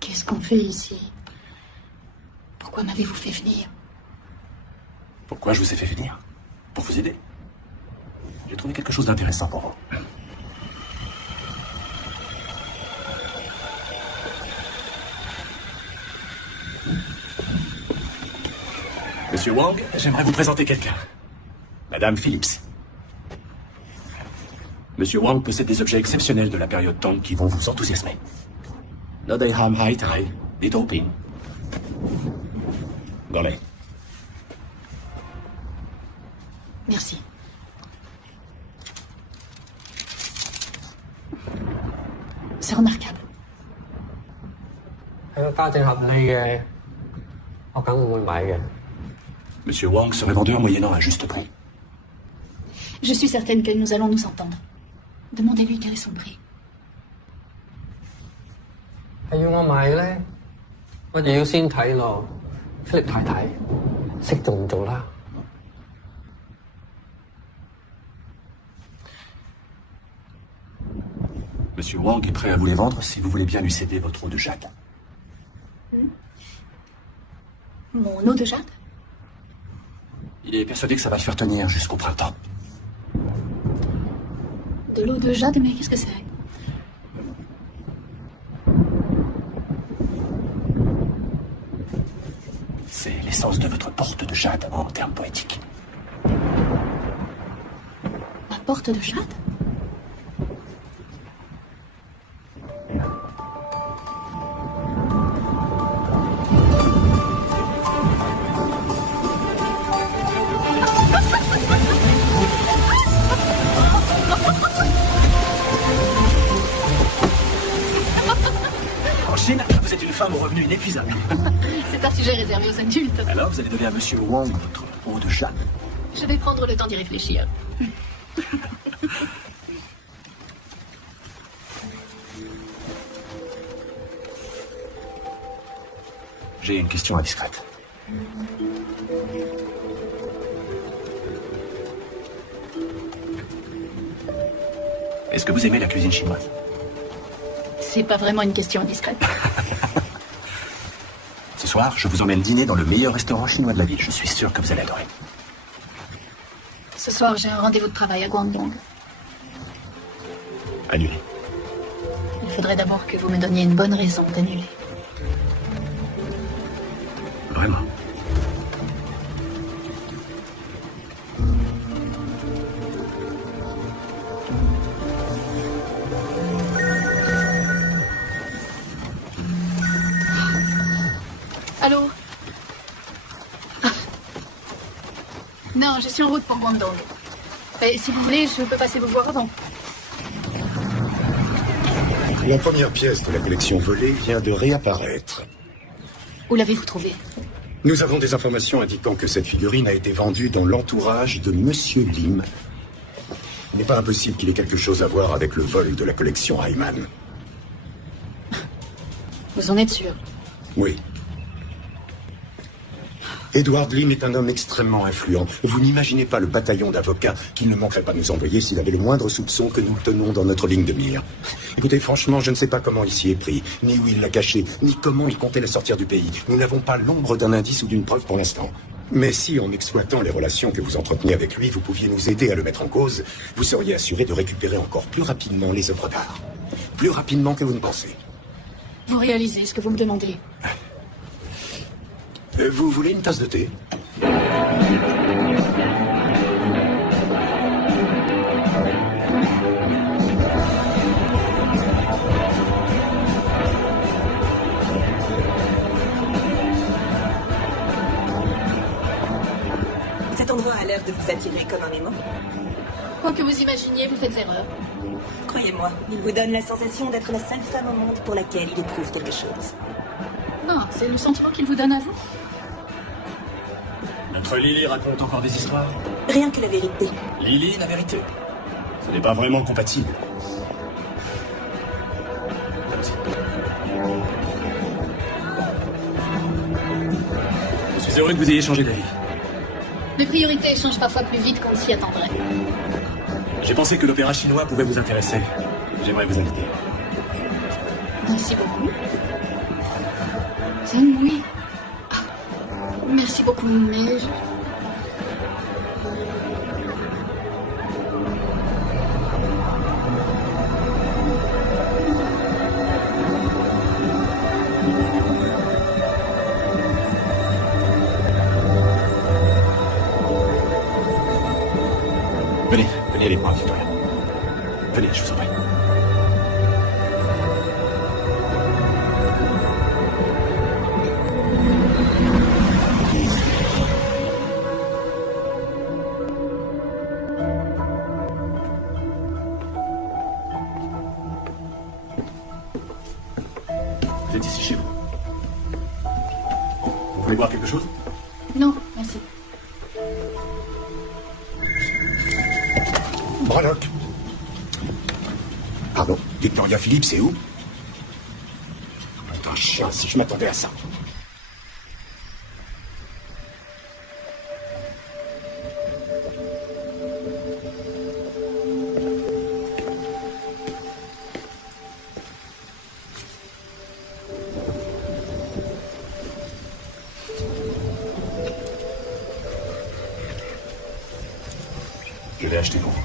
Qu'est-ce qu'on fait ici? Pourquoi m'avez-vous fait venir? Pourquoi je vous ai fait venir? Pour vous aider. J'ai trouvé quelque chose d'intéressant pour vous. Monsieur Wang, j'aimerais vous présenter quelqu'un. Madame Phillips. Monsieur Wang possède des objets exceptionnels de la période Tang qui vont vous enthousiasmer. Nodeham Hai Tai, Ditopin. Golay. Merci. C'est remarquable. Monsieur Wang serait vendeur moyennant un juste prix. Je suis certaine que nous allons nous entendre. Demandez-lui quel est son prix. Monsieur Wang est prêt à vous les vendre si vous voulez bien lui céder votre eau de jade. Mon eau de jade? Il est persuadé que ça va le faire tenir jusqu'au printemps. De l'eau de jade, mais qu'est-ce que c'est? C'est l'essence de votre porte de jade en termes poétiques. Ma porte de jade? En Chine, vous êtes une femme au revenu inépuisable. C'est un sujet réservé aux adultes. Alors, vous allez donner à Monsieur Wang votre eau de jade. Je vais prendre le temps d'y réfléchir. J'ai une question indiscrète. Est-ce que vous aimez la cuisine chinoise? C'est pas vraiment une question indiscrète. Ce soir, je vous emmène dîner dans le meilleur restaurant chinois de la ville. Je suis sûr que vous allez adorer. Ce soir, j'ai un rendez-vous de travail à Guangdong. Annulé. Il faudrait d'abord que vous me donniez une bonne raison d'annuler. Vraiment. Allô? Non, je suis en route pour Guangdong. Et si vous voulez, je peux passer vous voir avant. La première pièce de la collection volée vient de réapparaître. Où l'avez-vous trouvée? Nous avons des informations indiquant que cette figurine a été vendue dans l'entourage de Monsieur Lim. Il n'est pas impossible qu'il ait quelque chose à voir avec le vol de la collection Hyman. Vous en êtes sûr? Oui. Edward Lim est un homme extrêmement influent. Vous n'imaginez pas le bataillon d'avocats qu'il ne manquerait pas de nous envoyer s'il avait le moindre soupçon que nous tenons dans notre ligne de mire. Écoutez, franchement, je ne sais pas comment il s'y est pris, ni où il l'a caché, ni comment il comptait la sortir du pays. Nous n'avons pas l'ombre d'un indice ou d'une preuve pour l'instant. Mais si, en exploitant les relations que vous entreteniez avec lui, vous pouviez nous aider à le mettre en cause, vous seriez assuré de récupérer encore plus rapidement les œuvres d'art. Plus rapidement que vous ne pensez. Vous réalisez ce que vous me demandez? Vous voulez une tasse de thé? de vous attirer comme un aimant. Quoi que vous imaginiez, vous faites erreur. Croyez-moi, il vous donne la sensation d'être la seule femme au monde pour laquelle il éprouve quelque chose. Ah, c'est le sentiment qu'il vous donne à vous? Notre Lily raconte encore des histoires. Rien que la vérité. Lily, la vérité. Ce n'est pas vraiment compatible. Je suis heureux que vous ayez changé d'avis. Les priorités changent parfois plus vite qu'on ne s'y attendrait. J'ai pensé que l'opéra chinois pouvait vous intéresser. J'aimerais vous inviter. Merci beaucoup. Zhang Mui. Ah, merci beaucoup, mais... Venez avec moi, Victoria. Venez, je vous en prie. Vous êtes ici chez vous. Vous voulez boire quelque chose? Non, merci. Branlock. Pardon, Victoria Philippe, c'est où? Un chien, si je m'attendais à ça. Je vais acheter pour vous.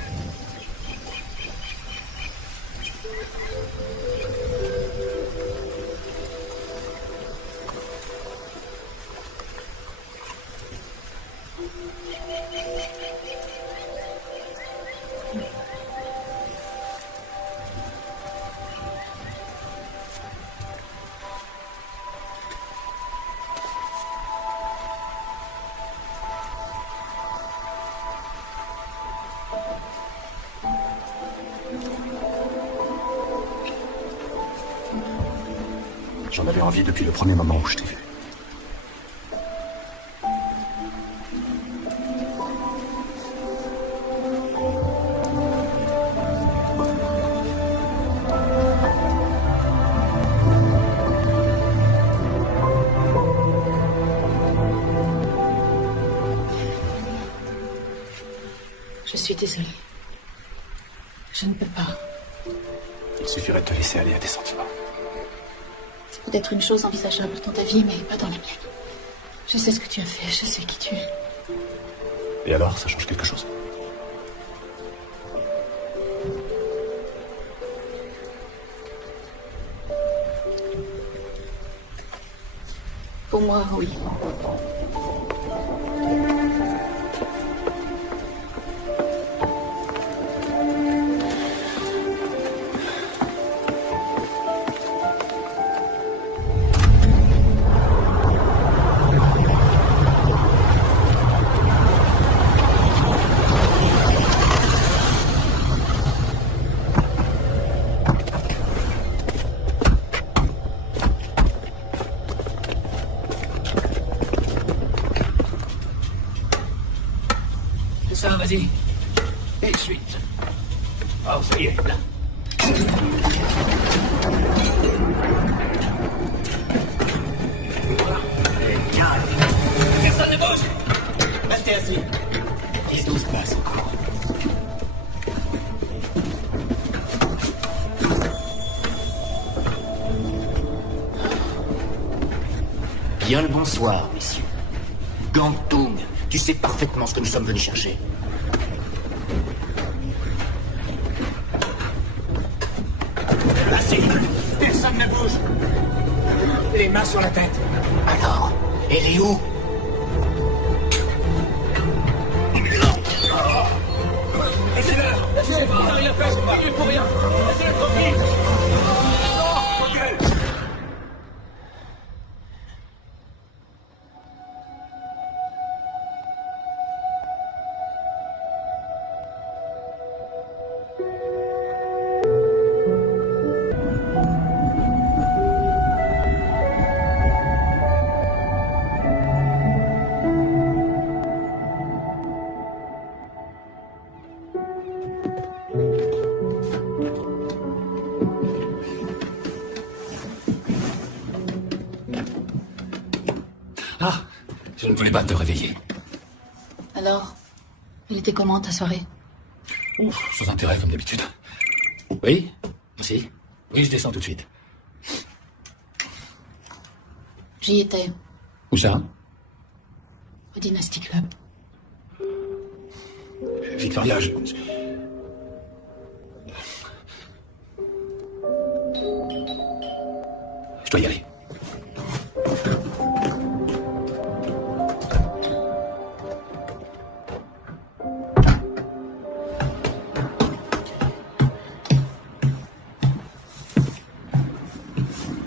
J'en avais envie depuis le premier moment où je t'ai vu. Je suis désolée. Je ne peux pas. Il suffirait de te laisser aller à tes sentiments. C'est peut-être une chose envisageable dans ta vie, mais pas dans la mienne. Je sais ce que tu as fait, je sais qui tu es. Et alors, ça change quelque chose? Pour moi, oui. Ça, vas-y. Et suite. Oh, ça y est, là. Voilà. Personne ne bouge. Restez assis. 10-12 places encore. Bien le bonsoir, messieurs. Gantung, tu sais parfaitement ce que nous sommes venus chercher. Assis. Personne ne bouge. Les mains sur la tête. Alors, elle est où? Laissez-le. Laissez-le. T'as rien fait, c'est pas venu pour rien. Laissez-le tranquille. Ah, je ne voulais pas te réveiller. Alors, il était comment ta soirée? Ouf, sans intérêt comme d'habitude. Oui? Aussi? Oui, je descends tout de suite. J'y étais, Où ça? au Dynasty Club. Victoria, je dois y aller.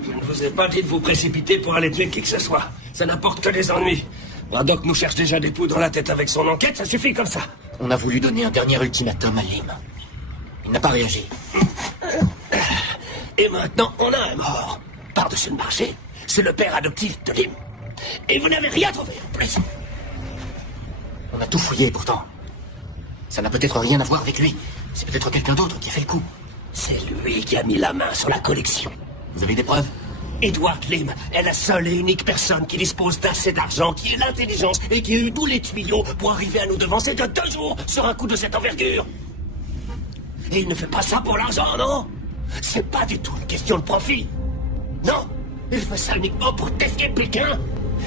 Je vous ai pas dit de vous précipiter pour aller tuer qui que ce soit. Ça n'apporte que des ennuis. Braddock nous cherche déjà des poux dans la tête avec son enquête, ça suffit comme ça. On a voulu donner un dernier ultimatum à Lim. Il n'a pas réagi. Et maintenant, on a un mort. Par-dessus le marché, c'est le père adoptif de Lim. Et vous n'avez rien trouvé en plus. On a tout fouillé pourtant. Ça n'a peut-être rien à voir avec lui. C'est peut-être quelqu'un d'autre qui a fait le coup. C'est lui qui a mis la main sur la collection. Vous avez des preuves? Edward Lim est la seule et unique personne qui dispose d'assez d'argent, qui ait l'intelligence et qui a eu tous les tuyaux pour arriver à nous devancer de 2 jours sur un coup de cette envergure. Et il ne fait pas ça pour l'argent, non? C'est pas du tout une question de profit. Non, il fait ça uniquement pour défier Pékin.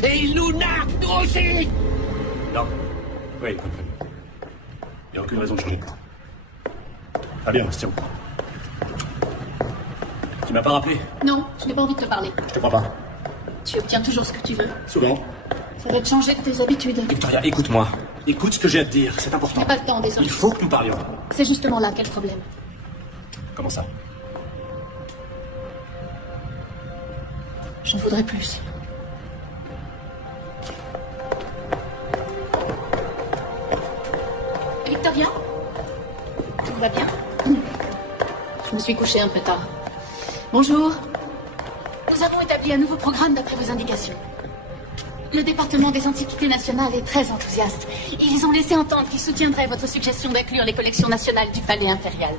Et il nous nargue, nous aussi. Non. Oui, compris. Il n'y a aucune raison de changer de plan. Ah bien, Bastien. Tu m'as pas rappelé? Non, je n'ai pas envie de te parler. Je te crois pas. Tu obtiens toujours ce que tu veux. Souvent. Ça va te changer de tes habitudes. Victoria, écoute-moi. Écoute ce que j'ai à te dire, c'est Je important. n'ai pas le temps, désolé. Il faut que nous parlions. C'est justement là quel problème. Comment ça? Je voudrais plus. Victoria? Tout va bien? Je me suis couchée un peu tard. Bonjour. Nous avons établi un nouveau programme d'après vos indications. Le département des Antiquités nationales est très enthousiaste. Ils ont laissé entendre qu'ils soutiendraient votre suggestion d'inclure les collections nationales du palais impérial.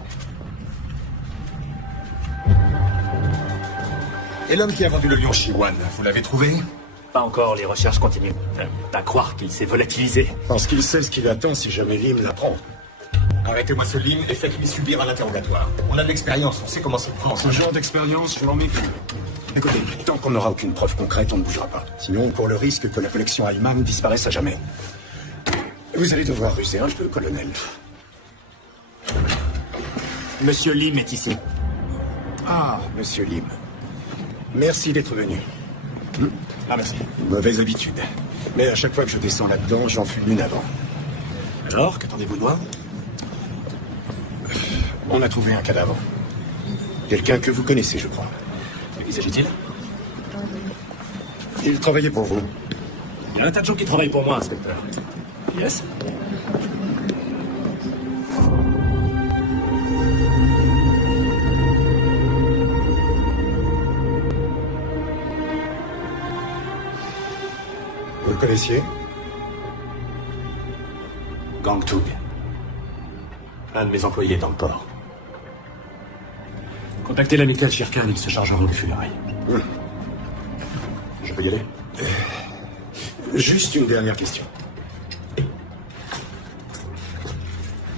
Et l'homme qui a vendu le lion Shiwan, vous l'avez trouvé? Pas encore, les recherches continuent. À croire qu'il s'est volatilisé. Parce qu'il sait ce qu'il attend si jamais Lim l'apprend. Arrêtez-moi ce Lim et faites-lui subir un interrogatoire. On a de l'expérience, on sait comment s'y prendre. Ce genre d'expérience, je m'en méfie. Écoutez, tant qu'on n'aura aucune preuve concrète, on ne bougera pas. Sinon, on court le risque que la collection Ayman disparaisse à jamais. Vous allez devoir ruser un peu, colonel. Monsieur Lim est ici. Ah, monsieur Lim. Merci d'être venu. Ah, merci. Mauvaise habitude. Mais à chaque fois que je descends là-dedans, j'en fume une avant. Alors, qu'attendez-vous de moi? On a trouvé un cadavre. Quelqu'un que vous connaissez, je crois. De qui s'agit-il? Il travaillait pour vous. Il y a un tas de gens qui travaillent pour moi, inspecteur. Yes? Vous le connaissiez? Gang Toog. Un de mes employés dans le port. Contactez l'amical Shirkan, ils se chargeront des funérailles. Je peux y aller? Juste une dernière question.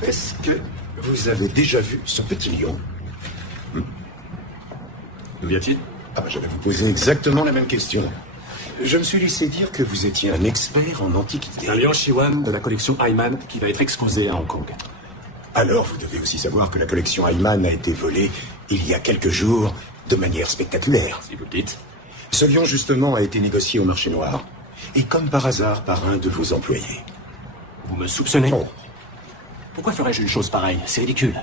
Est-ce que vous avez déjà vu ce petit lion? D'où vient-il? Ah, je vais vous poser exactement la même question. Je me suis laissé dire que vous étiez un expert en antiquité. Un lion Shiwan de la collection Ayman qui va être exposé à Hong Kong. Alors, vous devez aussi savoir que la collection Ayman a été volée il y a quelques jours de manière spectaculaire. Si vous le dites. Ce lion, justement, a été négocié au marché noir. Et comme par hasard, par un de vos employés. Vous me soupçonnez? Oh. Pourquoi ferais-je une chose pareille? C'est ridicule.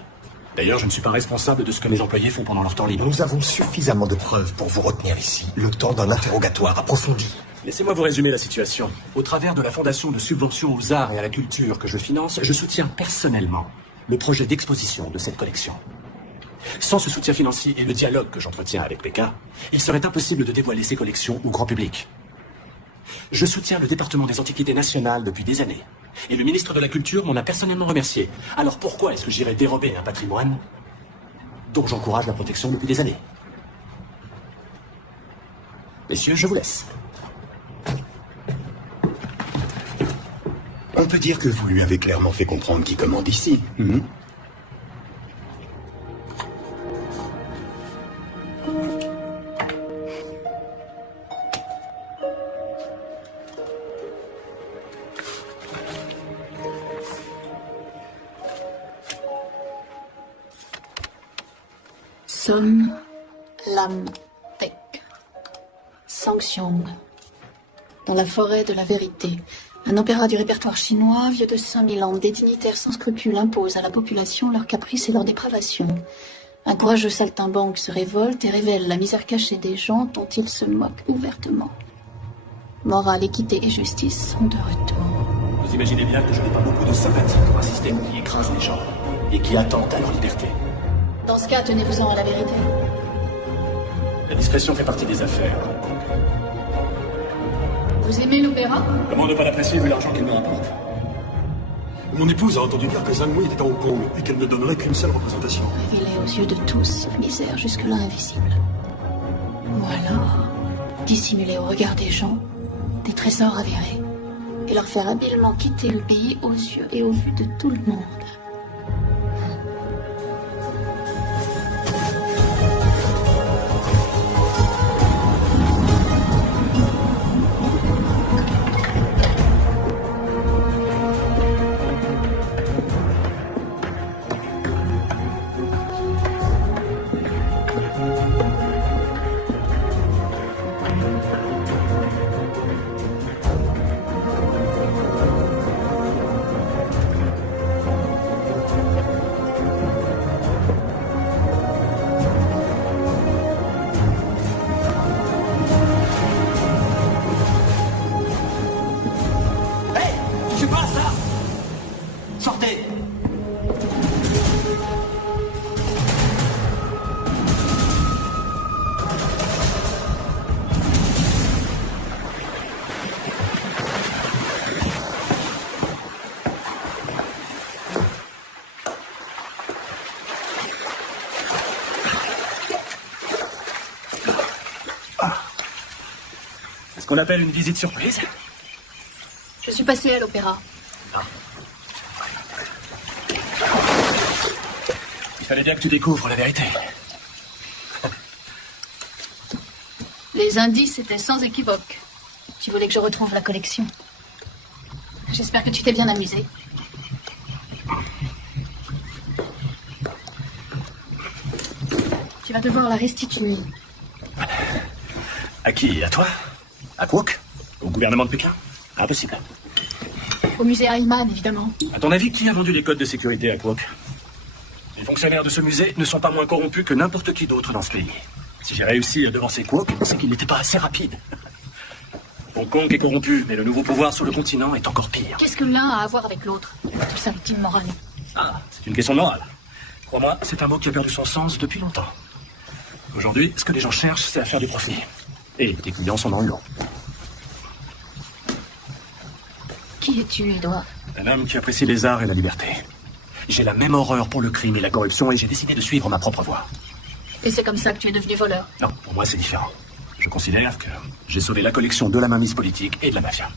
D'ailleurs, je ne suis pas responsable de ce que mes employés font pendant leur temps libre. Nous avons suffisamment de preuves pour vous retenir ici, le temps d'un interrogatoire approfondi. Laissez-moi vous résumer la situation. Au travers de la fondation de subventions aux arts et à la culture que je finance, je soutiens personnellement le projet d'exposition de cette collection. Sans ce soutien financier et le dialogue que j'entretiens avec Pékin, il serait impossible de dévoiler ces collections au grand public. Je soutiens le département des Antiquités nationales depuis des années. Et le ministre de la Culture m'en a personnellement remercié. Alors pourquoi est-ce que j'irais dérober un patrimoine dont j'encourage la protection depuis des années? Messieurs, je vous laisse. On peut dire que vous lui avez clairement fait comprendre qui commande ici. Som Lam Tek. Sanxiong. Dans la forêt de la vérité. Un opéra du répertoire chinois, vieux de 5000 ans. Des dignitaires sans scrupules imposent à la population leurs caprices et leurs dépravations. Un courageux saltimbanque se révolte et révèle la misère cachée des gens dont il se moque ouvertement. Morale, équité et justice sont de retour. Vous imaginez bien que je n'ai pas beaucoup de sympathie pour un système qui écrase les gens et qui attente à leur liberté. Dans ce cas, tenez-vous-en à la vérité. La discrétion fait partie des affaires. Vous aimez l'opéra? Comment ne pas l'apprécier vu l'argent qu'il me rapporte? Mon épouse a entendu dire que Zhang Mui était à Hong Kong et qu'elle ne donnerait qu'une seule représentation. Révélée aux yeux de tous, misère jusque-là invisible. Ou alors, dissimuler au regard des gens des trésors avérés et leur faire habilement quitter le pays aux yeux et au vu de tout le monde. Ce qu'on appelle une visite surprise. Je suis passée à l'opéra. Il fallait bien que tu découvres la vérité. Les indices étaient sans équivoque. Tu voulais que je retrouve la collection. J'espère que tu t'es bien amusé. Tu vas devoir la restituer. À qui? À toi? À Kwok? Au gouvernement de Pékin? Impossible. Au musée Heiman, évidemment. À ton avis, qui a vendu les codes de sécurité à Kwok? Les fonctionnaires de ce musée ne sont pas moins corrompus que n'importe qui d'autre dans ce pays. Si j'ai réussi à devancer Kwok, c'est qu'il n'était pas assez rapide. Hong Kong est corrompu, mais le nouveau pouvoir sur le continent est encore pire. Qu'est-ce que l'un a à voir avec l'autre? Tout ça est immoral. Ah, c'est une question de morale. Crois-moi, c'est un mot qui a perdu son sens depuis longtemps. Aujourd'hui, ce que les gens cherchent, c'est à faire du profit. Et tes clients sont dans le lot. Qui es-tu, Edouard? Un homme qui apprécie les arts et la liberté. J'ai la même horreur pour le crime et la corruption et j'ai décidé de suivre ma propre voie. Et c'est comme ça que tu es devenu voleur? Non, pour moi c'est différent. Je considère que j'ai sauvé la collection de la mainmise politique et de la mafia.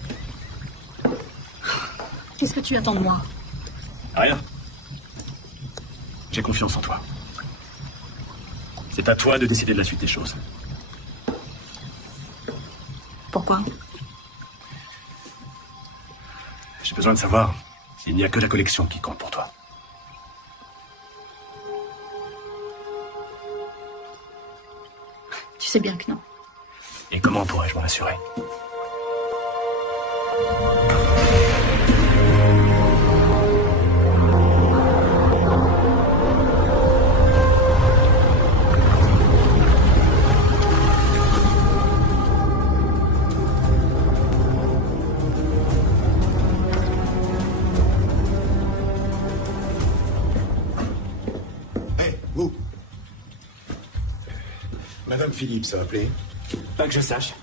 Qu'est-ce que tu attends de moi? Rien. J'ai confiance en toi. C'est à toi de décider de la suite des choses. Pourquoi? J'ai besoin de savoir s'il n'y a que la collection qui compte pour toi. Tu sais bien que non. Et comment pourrais-je m'en assurer? Madame Phillips a appelé? Pas que je sache.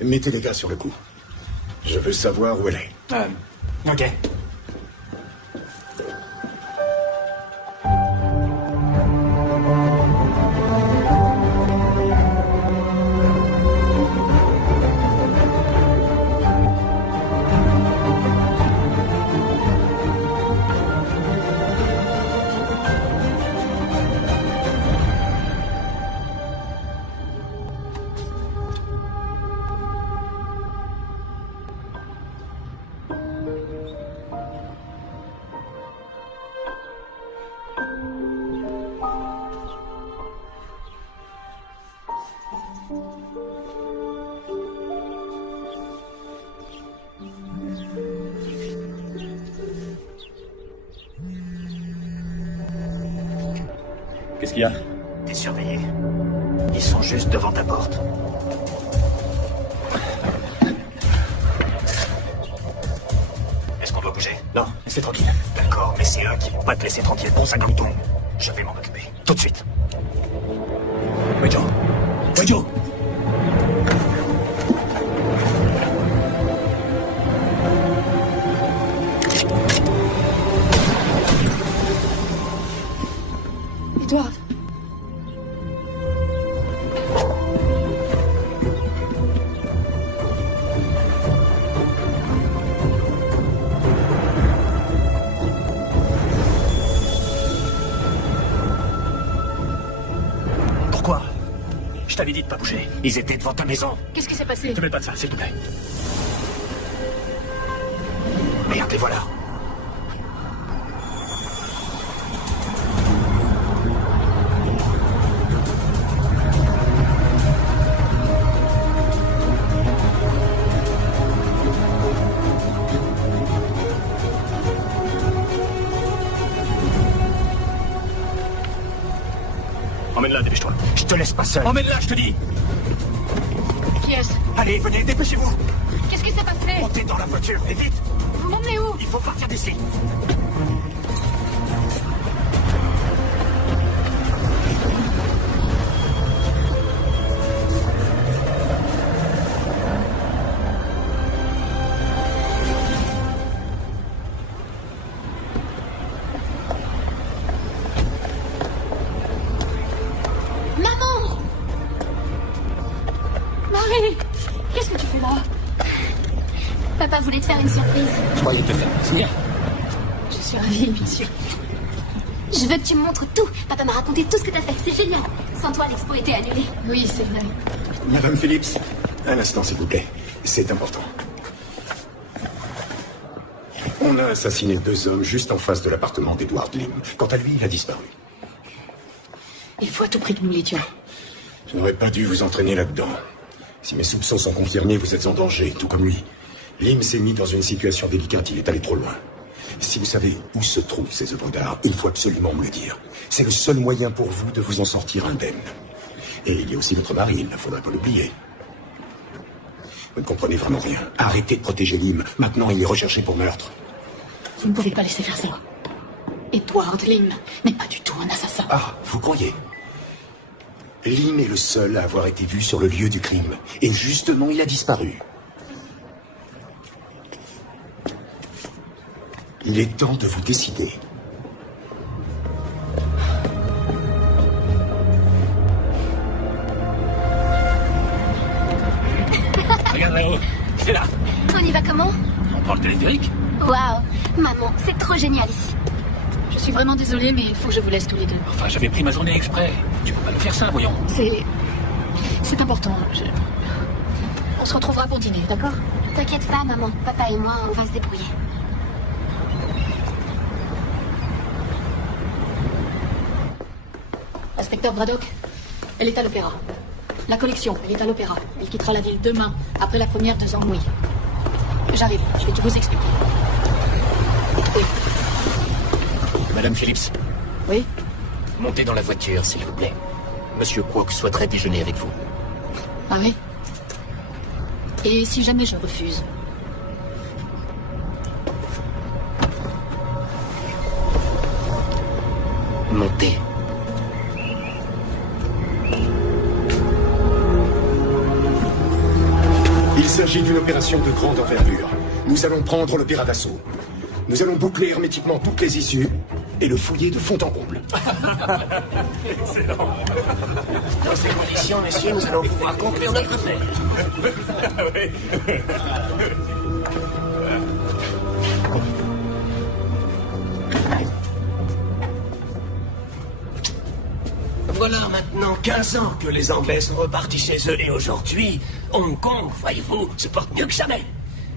Mettez les gars sur le coup. Je veux savoir où elle est. Ok. Qu'est-ce qu'il y a? T'es surveillé. Ils sont juste devant ta porte. Est-ce qu'on doit bouger? Non, c'est tranquille. D'accord, mais c'est eux qui vont pas te laisser tranquille pour 50 tours. Je vais m'en occuper. Tout de suite. Oui, Joe. Oui, Joe. Edward. Pourquoi? Je t'avais dit de pas bouger. Ils étaient devant ta maison. Qu'est-ce qui s'est passé? Te mêle pas de ça, s'il te plaît. Merde, les voilà. Emmène-la, dépêche-toi. Je te laisse pas seul. Emmène-la, je te dis. Qui est-ce? Allez, venez, dépêchez-vous. Qu'est-ce qui s'est passé? Montez dans la voiture, et vite. Vous m'emmenez où? Il faut partir d'ici. Maman! Marie! Qu'est-ce que tu fais là? Papa voulait te faire une surprise. Je croyais te faire plaisir. Je suis ravie, bien sûr. Je veux que tu me montres tout. Papa m'a raconté tout ce que t'as fait. C'est génial. Sans toi, l'expo était annulée. Oui, c'est vrai. Madame Phillips, un instant, s'il vous plaît. C'est important. On a assassiné 2 hommes juste en face de l'appartement d'Edward Lim. Quant à lui, il a disparu. Il faut à tout prix que nous l'étions. Je n'aurais pas dû vous entraîner là-dedans. Si mes soupçons sont confirmés, vous êtes en danger, tout comme lui. Lim s'est mis dans une situation délicate, il est allé trop loin. Si vous savez où se trouvent ces œuvres d'art, il faut absolument me le dire. C'est le seul moyen pour vous de vous en sortir indemne. Et il y a aussi votre mari, il ne faudrait pas l'oublier. Vous ne comprenez vraiment rien. Arrêtez de protéger Lim. Maintenant, il est recherché pour meurtre. Vous ne pouvez pas laisser faire ça. Edward Lim n'est pas du tout un assassin. Ah, vous croyez? Lim est le seul à avoir été vu sur le lieu du crime. Et justement, il a disparu. Il est temps de vous décider. Regarde là-haut. C'est là. On y va comment? On prend le téléphérique. Waouh! Maman, c'est trop génial ici. Je suis vraiment désolée, mais il faut que je vous laisse tous les deux. Enfin, j'avais pris ma journée exprès. Tu peux pas me faire ça, voyons. C'est important. On se retrouvera pour dîner, d'accord? T'inquiète pas, maman. Papa et moi, on va se débrouiller. Inspecteur Braddock, elle est à l'opéra. La collection, elle est à l'opéra. Elle quittera la ville demain, après la première de Zhang Mui. J'arrive, je vais tout vous expliquer. Oui. Madame Phillips. Oui? Montez dans la voiture, s'il vous plaît. Monsieur Kwok souhaiterait déjeuner avec vous. Ah oui? Et si jamais je refuse? Montez. Il s'agit d'une opération de grande envergure. Nous allons prendre l'opéra d'assaut. Nous allons boucler hermétiquement toutes les issues et le fouiller de fond en comble. Excellent. Dans ces conditions, messieurs, nous allons pouvoir conclure notre affaire. Voilà maintenant 15 ans que les Anglais sont repartis chez eux et aujourd'hui, Hong Kong, voyez-vous, se porte mieux que jamais.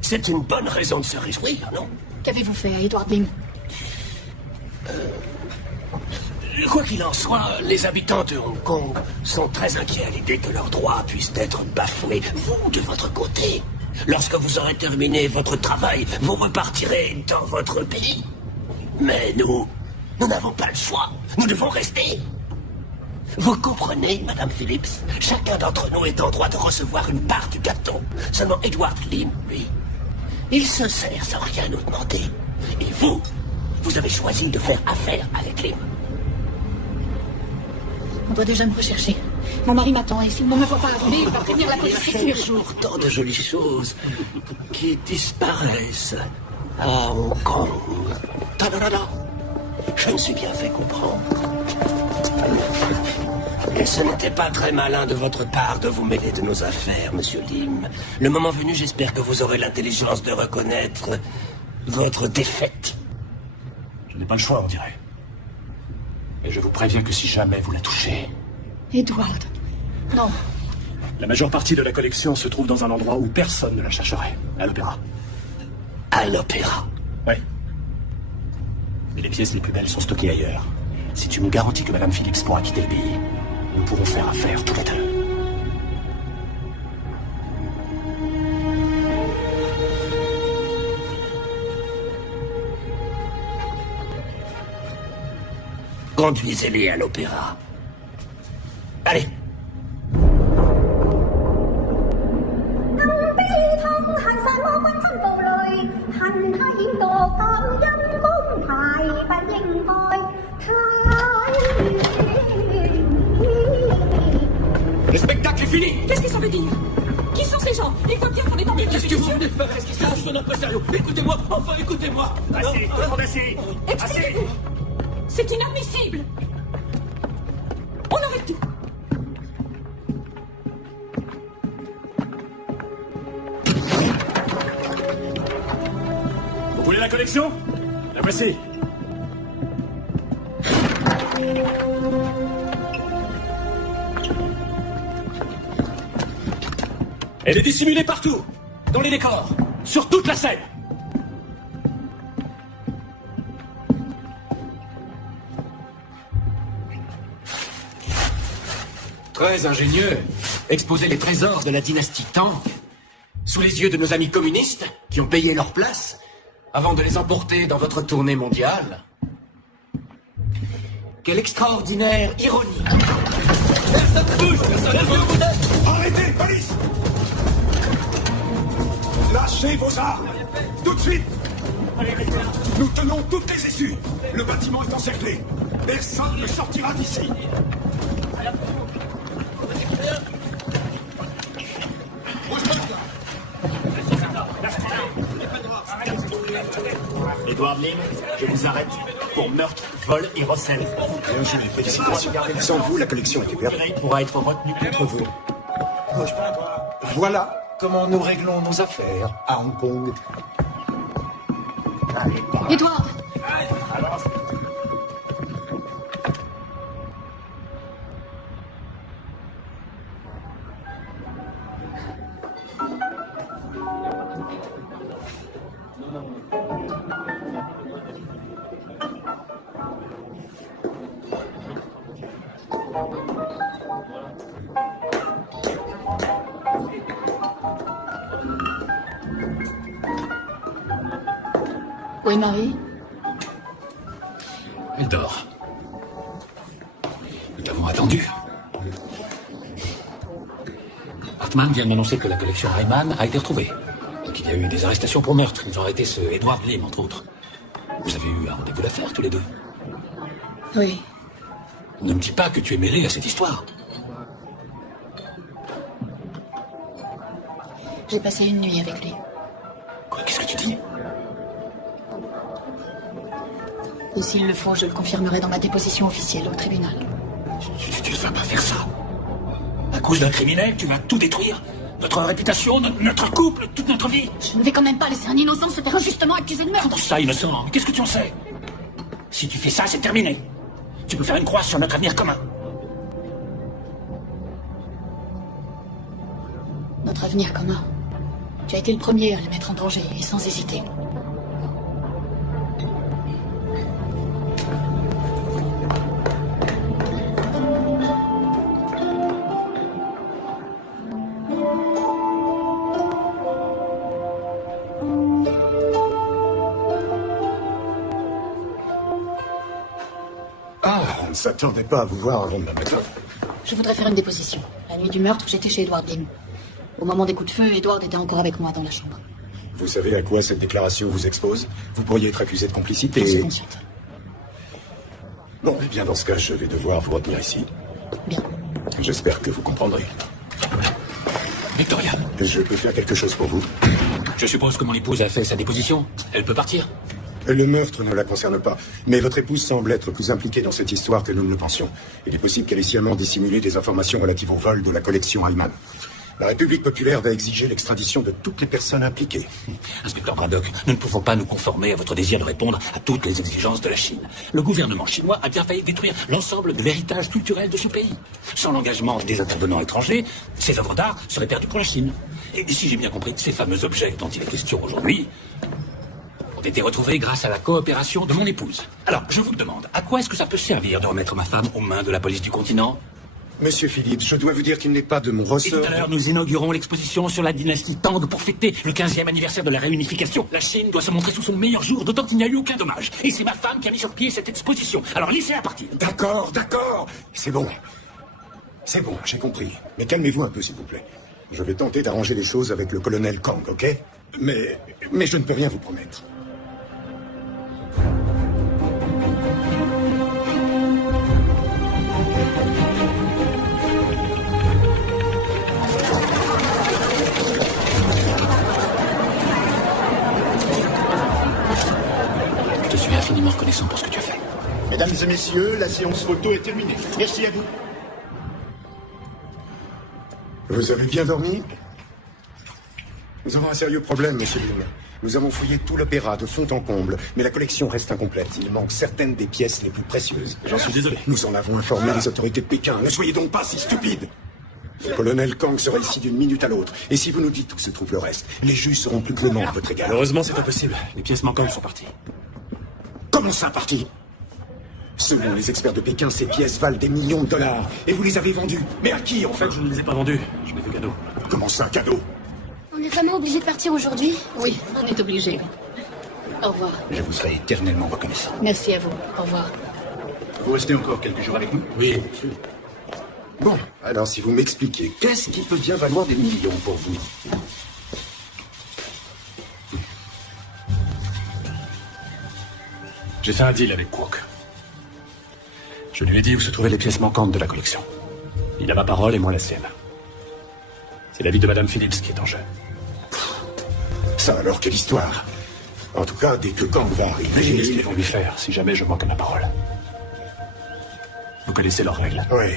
C'est une bonne raison de se réjouir, non? Qu'avez-vous fait à Edward Lim? Quoi qu'il en soit, les habitants de Hong Kong sont très inquiets à l'idée que leurs droits puissent être bafoués. Vous, de votre côté, lorsque vous aurez terminé votre travail, vous repartirez dans votre pays. Mais nous n'avons pas le choix. Nous devons rester. Vous comprenez, Madame Phillips? Chacun d'entre nous est en droit de recevoir une part du gâteau. Seulement Edward Lim, lui, il se sert sans rien nous demander. Et vous avez choisi de faire affaire avec Lim. On doit déjà me rechercher. Mon mari m'attend et s'il ne me voit pas arriver, il va prévenir la police, c'est sûr. Toujours tant de jolies choses qui disparaissent à Hong Kong. Non. Je me suis bien fait comprendre. Et ce n'était pas très malin de votre part de vous mêler de nos affaires, Monsieur Lim. Le moment venu, j'espère que vous aurez l'intelligence de reconnaître votre défaite. Je n'ai pas le choix, on dirait. Et je vous préviens que si jamais vous la touchez... Edward, non. La majeure partie de la collection se trouve dans un endroit où personne ne la chercherait. À l'Opéra. À l'Opéra? Oui. Et les pièces les plus belles sont stockées ailleurs. Si tu me garantis que Madame Phillips pourra quitter le pays, nous pourrons faire affaire tous les deux. Conduisez-les à l'Opéra. Allez. Le spectacle est fini! Qu'est-ce que ça veut dire? Qui sont ces gens? Il faut dire qu'on est en Qu'est-ce que vous venez de faire? Qu'est-ce qui se passe? Sonne un peu sérieux! Écoutez-moi! Enfin, écoutez-moi! Assis! Tout le monde assis! Expliquez-vous! C'est inadmissible! On arrête tout! Vous voulez la collection? La voici. Elle est dissimulée partout, dans les décors, sur toute la scène. Très ingénieux. Exposer les trésors de la dynastie Tang sous les yeux de nos amis communistes qui ont payé leur place avant de les emporter dans votre tournée mondiale. Quelle extraordinaire ironie. Personne ne bouge! Personne ne bouge! Arrêtez, police! Lâchez vos armes! Tout de suite! Nous tenons toutes les issues! Le bâtiment est encerclé! Personne ne sortira d'ici! Edward Lim, je vous arrête pour meurtre, vol et recel. Bien joué, félicitations. Sans vous, la collection était perdue. Il pourra être retenu contre vous. Voilà comment nous réglons nos affaires à Hong Kong. Edward! Où est Marie? Elle dort. Nous l'avons attendue. Hartman vient de m'annoncer que la collection Reimann a été retrouvée. Donc il y a eu des arrestations pour meurtre. Ils ont arrêté ce Edward Lim, entre autres. Vous avez eu un rendez-vous d'affaires, tous les deux. Oui. Ne me dis pas que tu es mêlé à cette histoire. J'ai passé une nuit avec lui. Quoi? Qu'est-ce que tu dis? Et s'il le faut, je le confirmerai dans ma déposition officielle au tribunal. Tu ne vas pas faire ça. À cause d'un criminel, tu vas tout détruire. Notre réputation, notre couple, toute notre vie. Je ne vais quand même pas laisser un innocent se faire injustement accuser de meurtre. Comment ça, innocent? Mais qu'est-ce que tu en sais? Si tu fais ça, c'est terminé. Tu peux faire une croix sur notre avenir commun. Notre avenir commun. Tu as été le premier à le mettre en danger, et sans hésiter. s'attendait pas à vous voir avant demain matin. Je voudrais faire une déposition. La nuit du meurtre, j'étais chez Edward Lim. Au moment des coups de feu, Edward était encore avec moi dans la chambre. Vous savez à quoi cette déclaration vous expose? Vous pourriez être accusé de complicité. J'en suis consciente. Bon, eh bien, dans ce cas, je vais devoir vous retenir ici. Bien. J'espère que vous comprendrez. Victoria. Je peux faire quelque chose pour vous? Je suppose que mon épouse a fait sa déposition. Elle peut partir. Le meurtre ne la concerne pas, mais votre épouse semble être plus impliquée dans cette histoire que nous ne le pensions. Il est possible qu'elle ait sciemment dissimulé des informations relatives au vol de la collection Ayman. La République populaire va exiger l'extradition de toutes les personnes impliquées. Inspecteur Braddock, nous ne pouvons pas nous conformer à votre désir de répondre à toutes les exigences de la Chine. Le gouvernement chinois a bien failli détruire l'ensemble de l'héritage culturel de ce pays. Sans l'engagement des intervenants étrangers, ces œuvres d'art seraient perdues pour la Chine. Et si j'ai bien compris, ces fameux objets dont il est question aujourd'hui ont été retrouvés grâce à la coopération de mon épouse. Alors, je vous le demande, à quoi est-ce que ça peut servir de remettre ma femme aux mains de la police du continent? Monsieur Philippe, je dois vous dire qu'il n'est pas de mon ressort... Et tout à l'heure, nous inaugurons l'exposition sur la dynastie Tang pour fêter le 15e anniversaire de la réunification. La Chine doit se montrer sous son meilleur jour, d'autant qu'il n'y a eu aucun dommage. Et c'est ma femme qui a mis sur pied cette exposition. Alors laissez-la partir. D'accord, d'accord. C'est bon. C'est bon, j'ai compris. Mais calmez-vous un peu, s'il vous plaît. Je vais tenter d'arranger les choses avec le colonel Kang, ok? Mais je ne peux rien vous promettre. Je te suis infiniment reconnaissant pour ce que tu as fait. Mesdames et messieurs, la séance photo est terminée. Merci à vous. Vous avez bien dormi? Nous avons un sérieux problème, monsieur Lim. Nous avons fouillé tout l'opéra de fond en comble, mais la collection reste incomplète. Il manque certaines des pièces les plus précieuses. J'en suis désolé. Nous en avons informé les autorités de Pékin. Ne soyez donc pas si stupides. Le colonel Kang sera ici d'une minute à l'autre. Et si vous nous dites où se trouve le reste, les juges seront plus cléments à votre égard. Malheureusement, c'est impossible. Les pièces manquantes sont parties. Comment ça, parti? Selon les experts de Pékin, ces pièces valent des millions de dollars. Et vous les avez vendues. Mais à qui, en fait? Je ne les ai pas vendues. Je les ai fait cadeau. Comment ça, cadeau? On est vraiment obligé de partir aujourd'hui? Oui, on est obligé. Au revoir. Je vous serai éternellement reconnaissant. Merci à vous. Au revoir. Vous restez encore quelques jours avec nous? Oui, bien sûr. Bon, alors si vous m'expliquez, qu'est-ce qui peut bien valoir des millions pour vous? J'ai fait un deal avec Kwok. Je lui ai dit où se trouvaient les pièces manquantes de la collection. Il a ma parole et moi la sienne. C'est la vie de Madame Phillips qui est en jeu. Ça alors, quelle histoire? En tout cas, dès que Kang va arriver... Imaginez ce qu'ils vont lui faire si jamais je manque à ma parole. Vous connaissez leurs règles. Oui.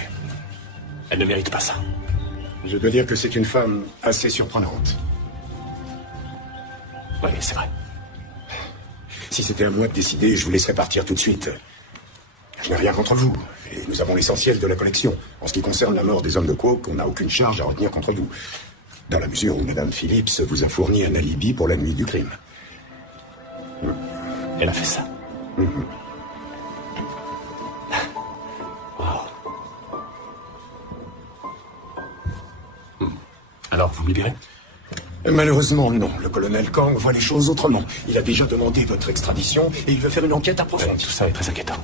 Elle ne mérite pas ça. Je dois dire que c'est une femme assez surprenante. Oui, c'est vrai. Si c'était à moi de décider, je vous laisserais partir tout de suite. Je n'ai rien contre vous. Et nous avons l'essentiel de la collection. En ce qui concerne la mort des hommes de Kwok, on n'a aucune charge à retenir contre vous. Dans la mesure où Madame Phillips vous a fourni un alibi pour la nuit du crime. Elle a fait ça. Wow. Alors, vous me libérez? Malheureusement, non. Le colonel Kang voit les choses autrement. Il a déjà demandé votre extradition et il veut faire une enquête approfondie. Tout ça est très inquiétant.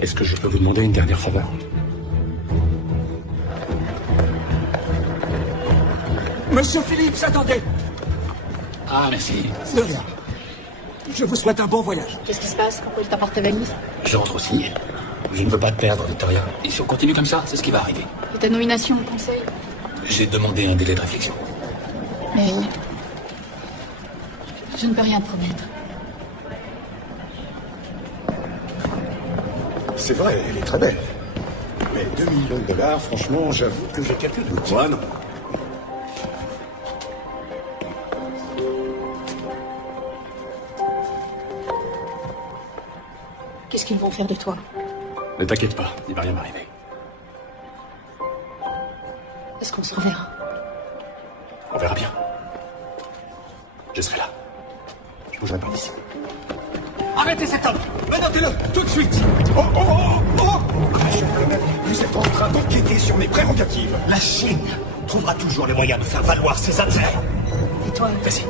Est-ce que je peux vous demander une dernière faveur? Monsieur Phillips, attendez! Ah, merci. De rien. Je vous souhaite un bon voyage. Qu'est-ce qui se passe? Pourquoi il t'apporte ta valise? J'entre au signer. Je ne veux pas te perdre, Victoria. Et si on continue comme ça, c'est ce qui va arriver. Et ta nomination au conseil? J'ai demandé un délai de réflexion. Mais... je ne peux rien te promettre. C'est vrai, elle est très belle. Mais 2 millions de dollars, franchement, j'avoue que j'ai quelques doutes. Moi, non. Qu'est-ce qu'ils vont faire de toi? Ne t'inquiète pas, il va rien m'arriver. Est-ce qu'on se reverra? On verra bien. Je serai là. Je bougerai pas d'ici. Arrêtez cet homme! Menottez-le! Tout de suite! Oh, oh, oh, oh! Vous êtes en train d'empiéter sur mes prérogatives. La Chine trouvera toujours les moyens de faire valoir ses intérêts. Et toi? Vas-y.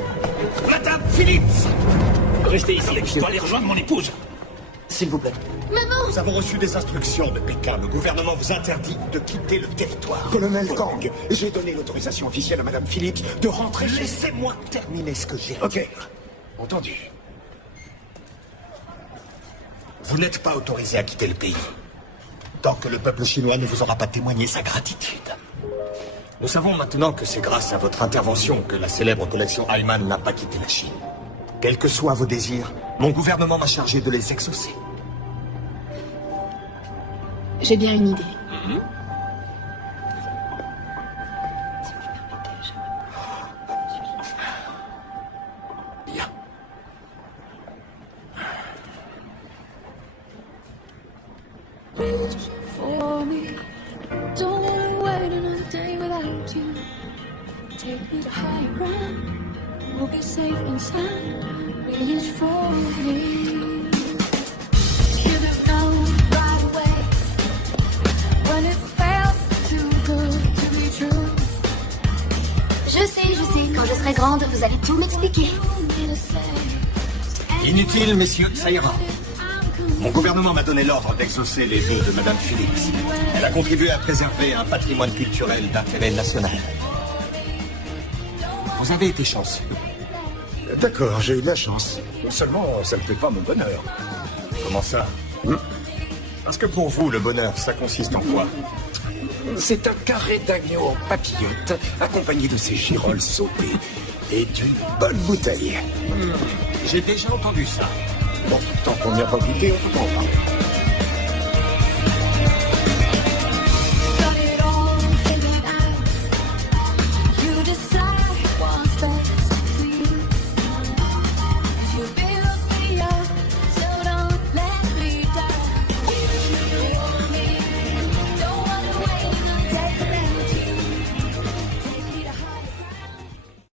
Madame Phillips! Restez ici, je dois aller rejoindre mon épouse. S'il vous plaît. Maman! Nous avons reçu des instructions de Pékin. Le gouvernement vous interdit de quitter le territoire. Colonel Kang, j'ai donné l'autorisation officielle à Madame Phillips de rentrer chez... Laissez-moi terminer ce que j'ai à dire. Ok, entendu. Vous n'êtes pas autorisé à quitter le pays tant que le peuple chinois ne vous aura pas témoigné sa gratitude. Nous savons maintenant que c'est grâce à votre intervention que la célèbre collection Hyman n'a pas quitté la Chine. Quels que soient vos désirs, mon gouvernement m'a chargé de les exaucer. J'ai bien une idée. Bien. For me, don't wanna wait another day without you. Take me to higher ground, we'll be safe and sound. Reach for me. Should have known right away when it felt too good to be true. Je sais, quand je serai grande, vous allez tout m'expliquer. Inutile, messieurs, ça ira. Mon gouvernement m'a donné l'ordre d'exaucer les vœux de Madame Phillips. Elle a contribué à préserver un patrimoine culturel d'intérêt national. Vous avez été chanceux. D'accord, j'ai eu de la chance. Seulement, ça ne fait pas mon bonheur. Comment ça? Parce que pour vous, le bonheur, ça consiste en quoi? C'est un carré d'agneau en papillote, accompagné de ces girolles sautées et d'une bonne bouteille. J'ai déjà entendu ça. Bon, tant qu'on n'y a pas goûté, on peut pas en parler.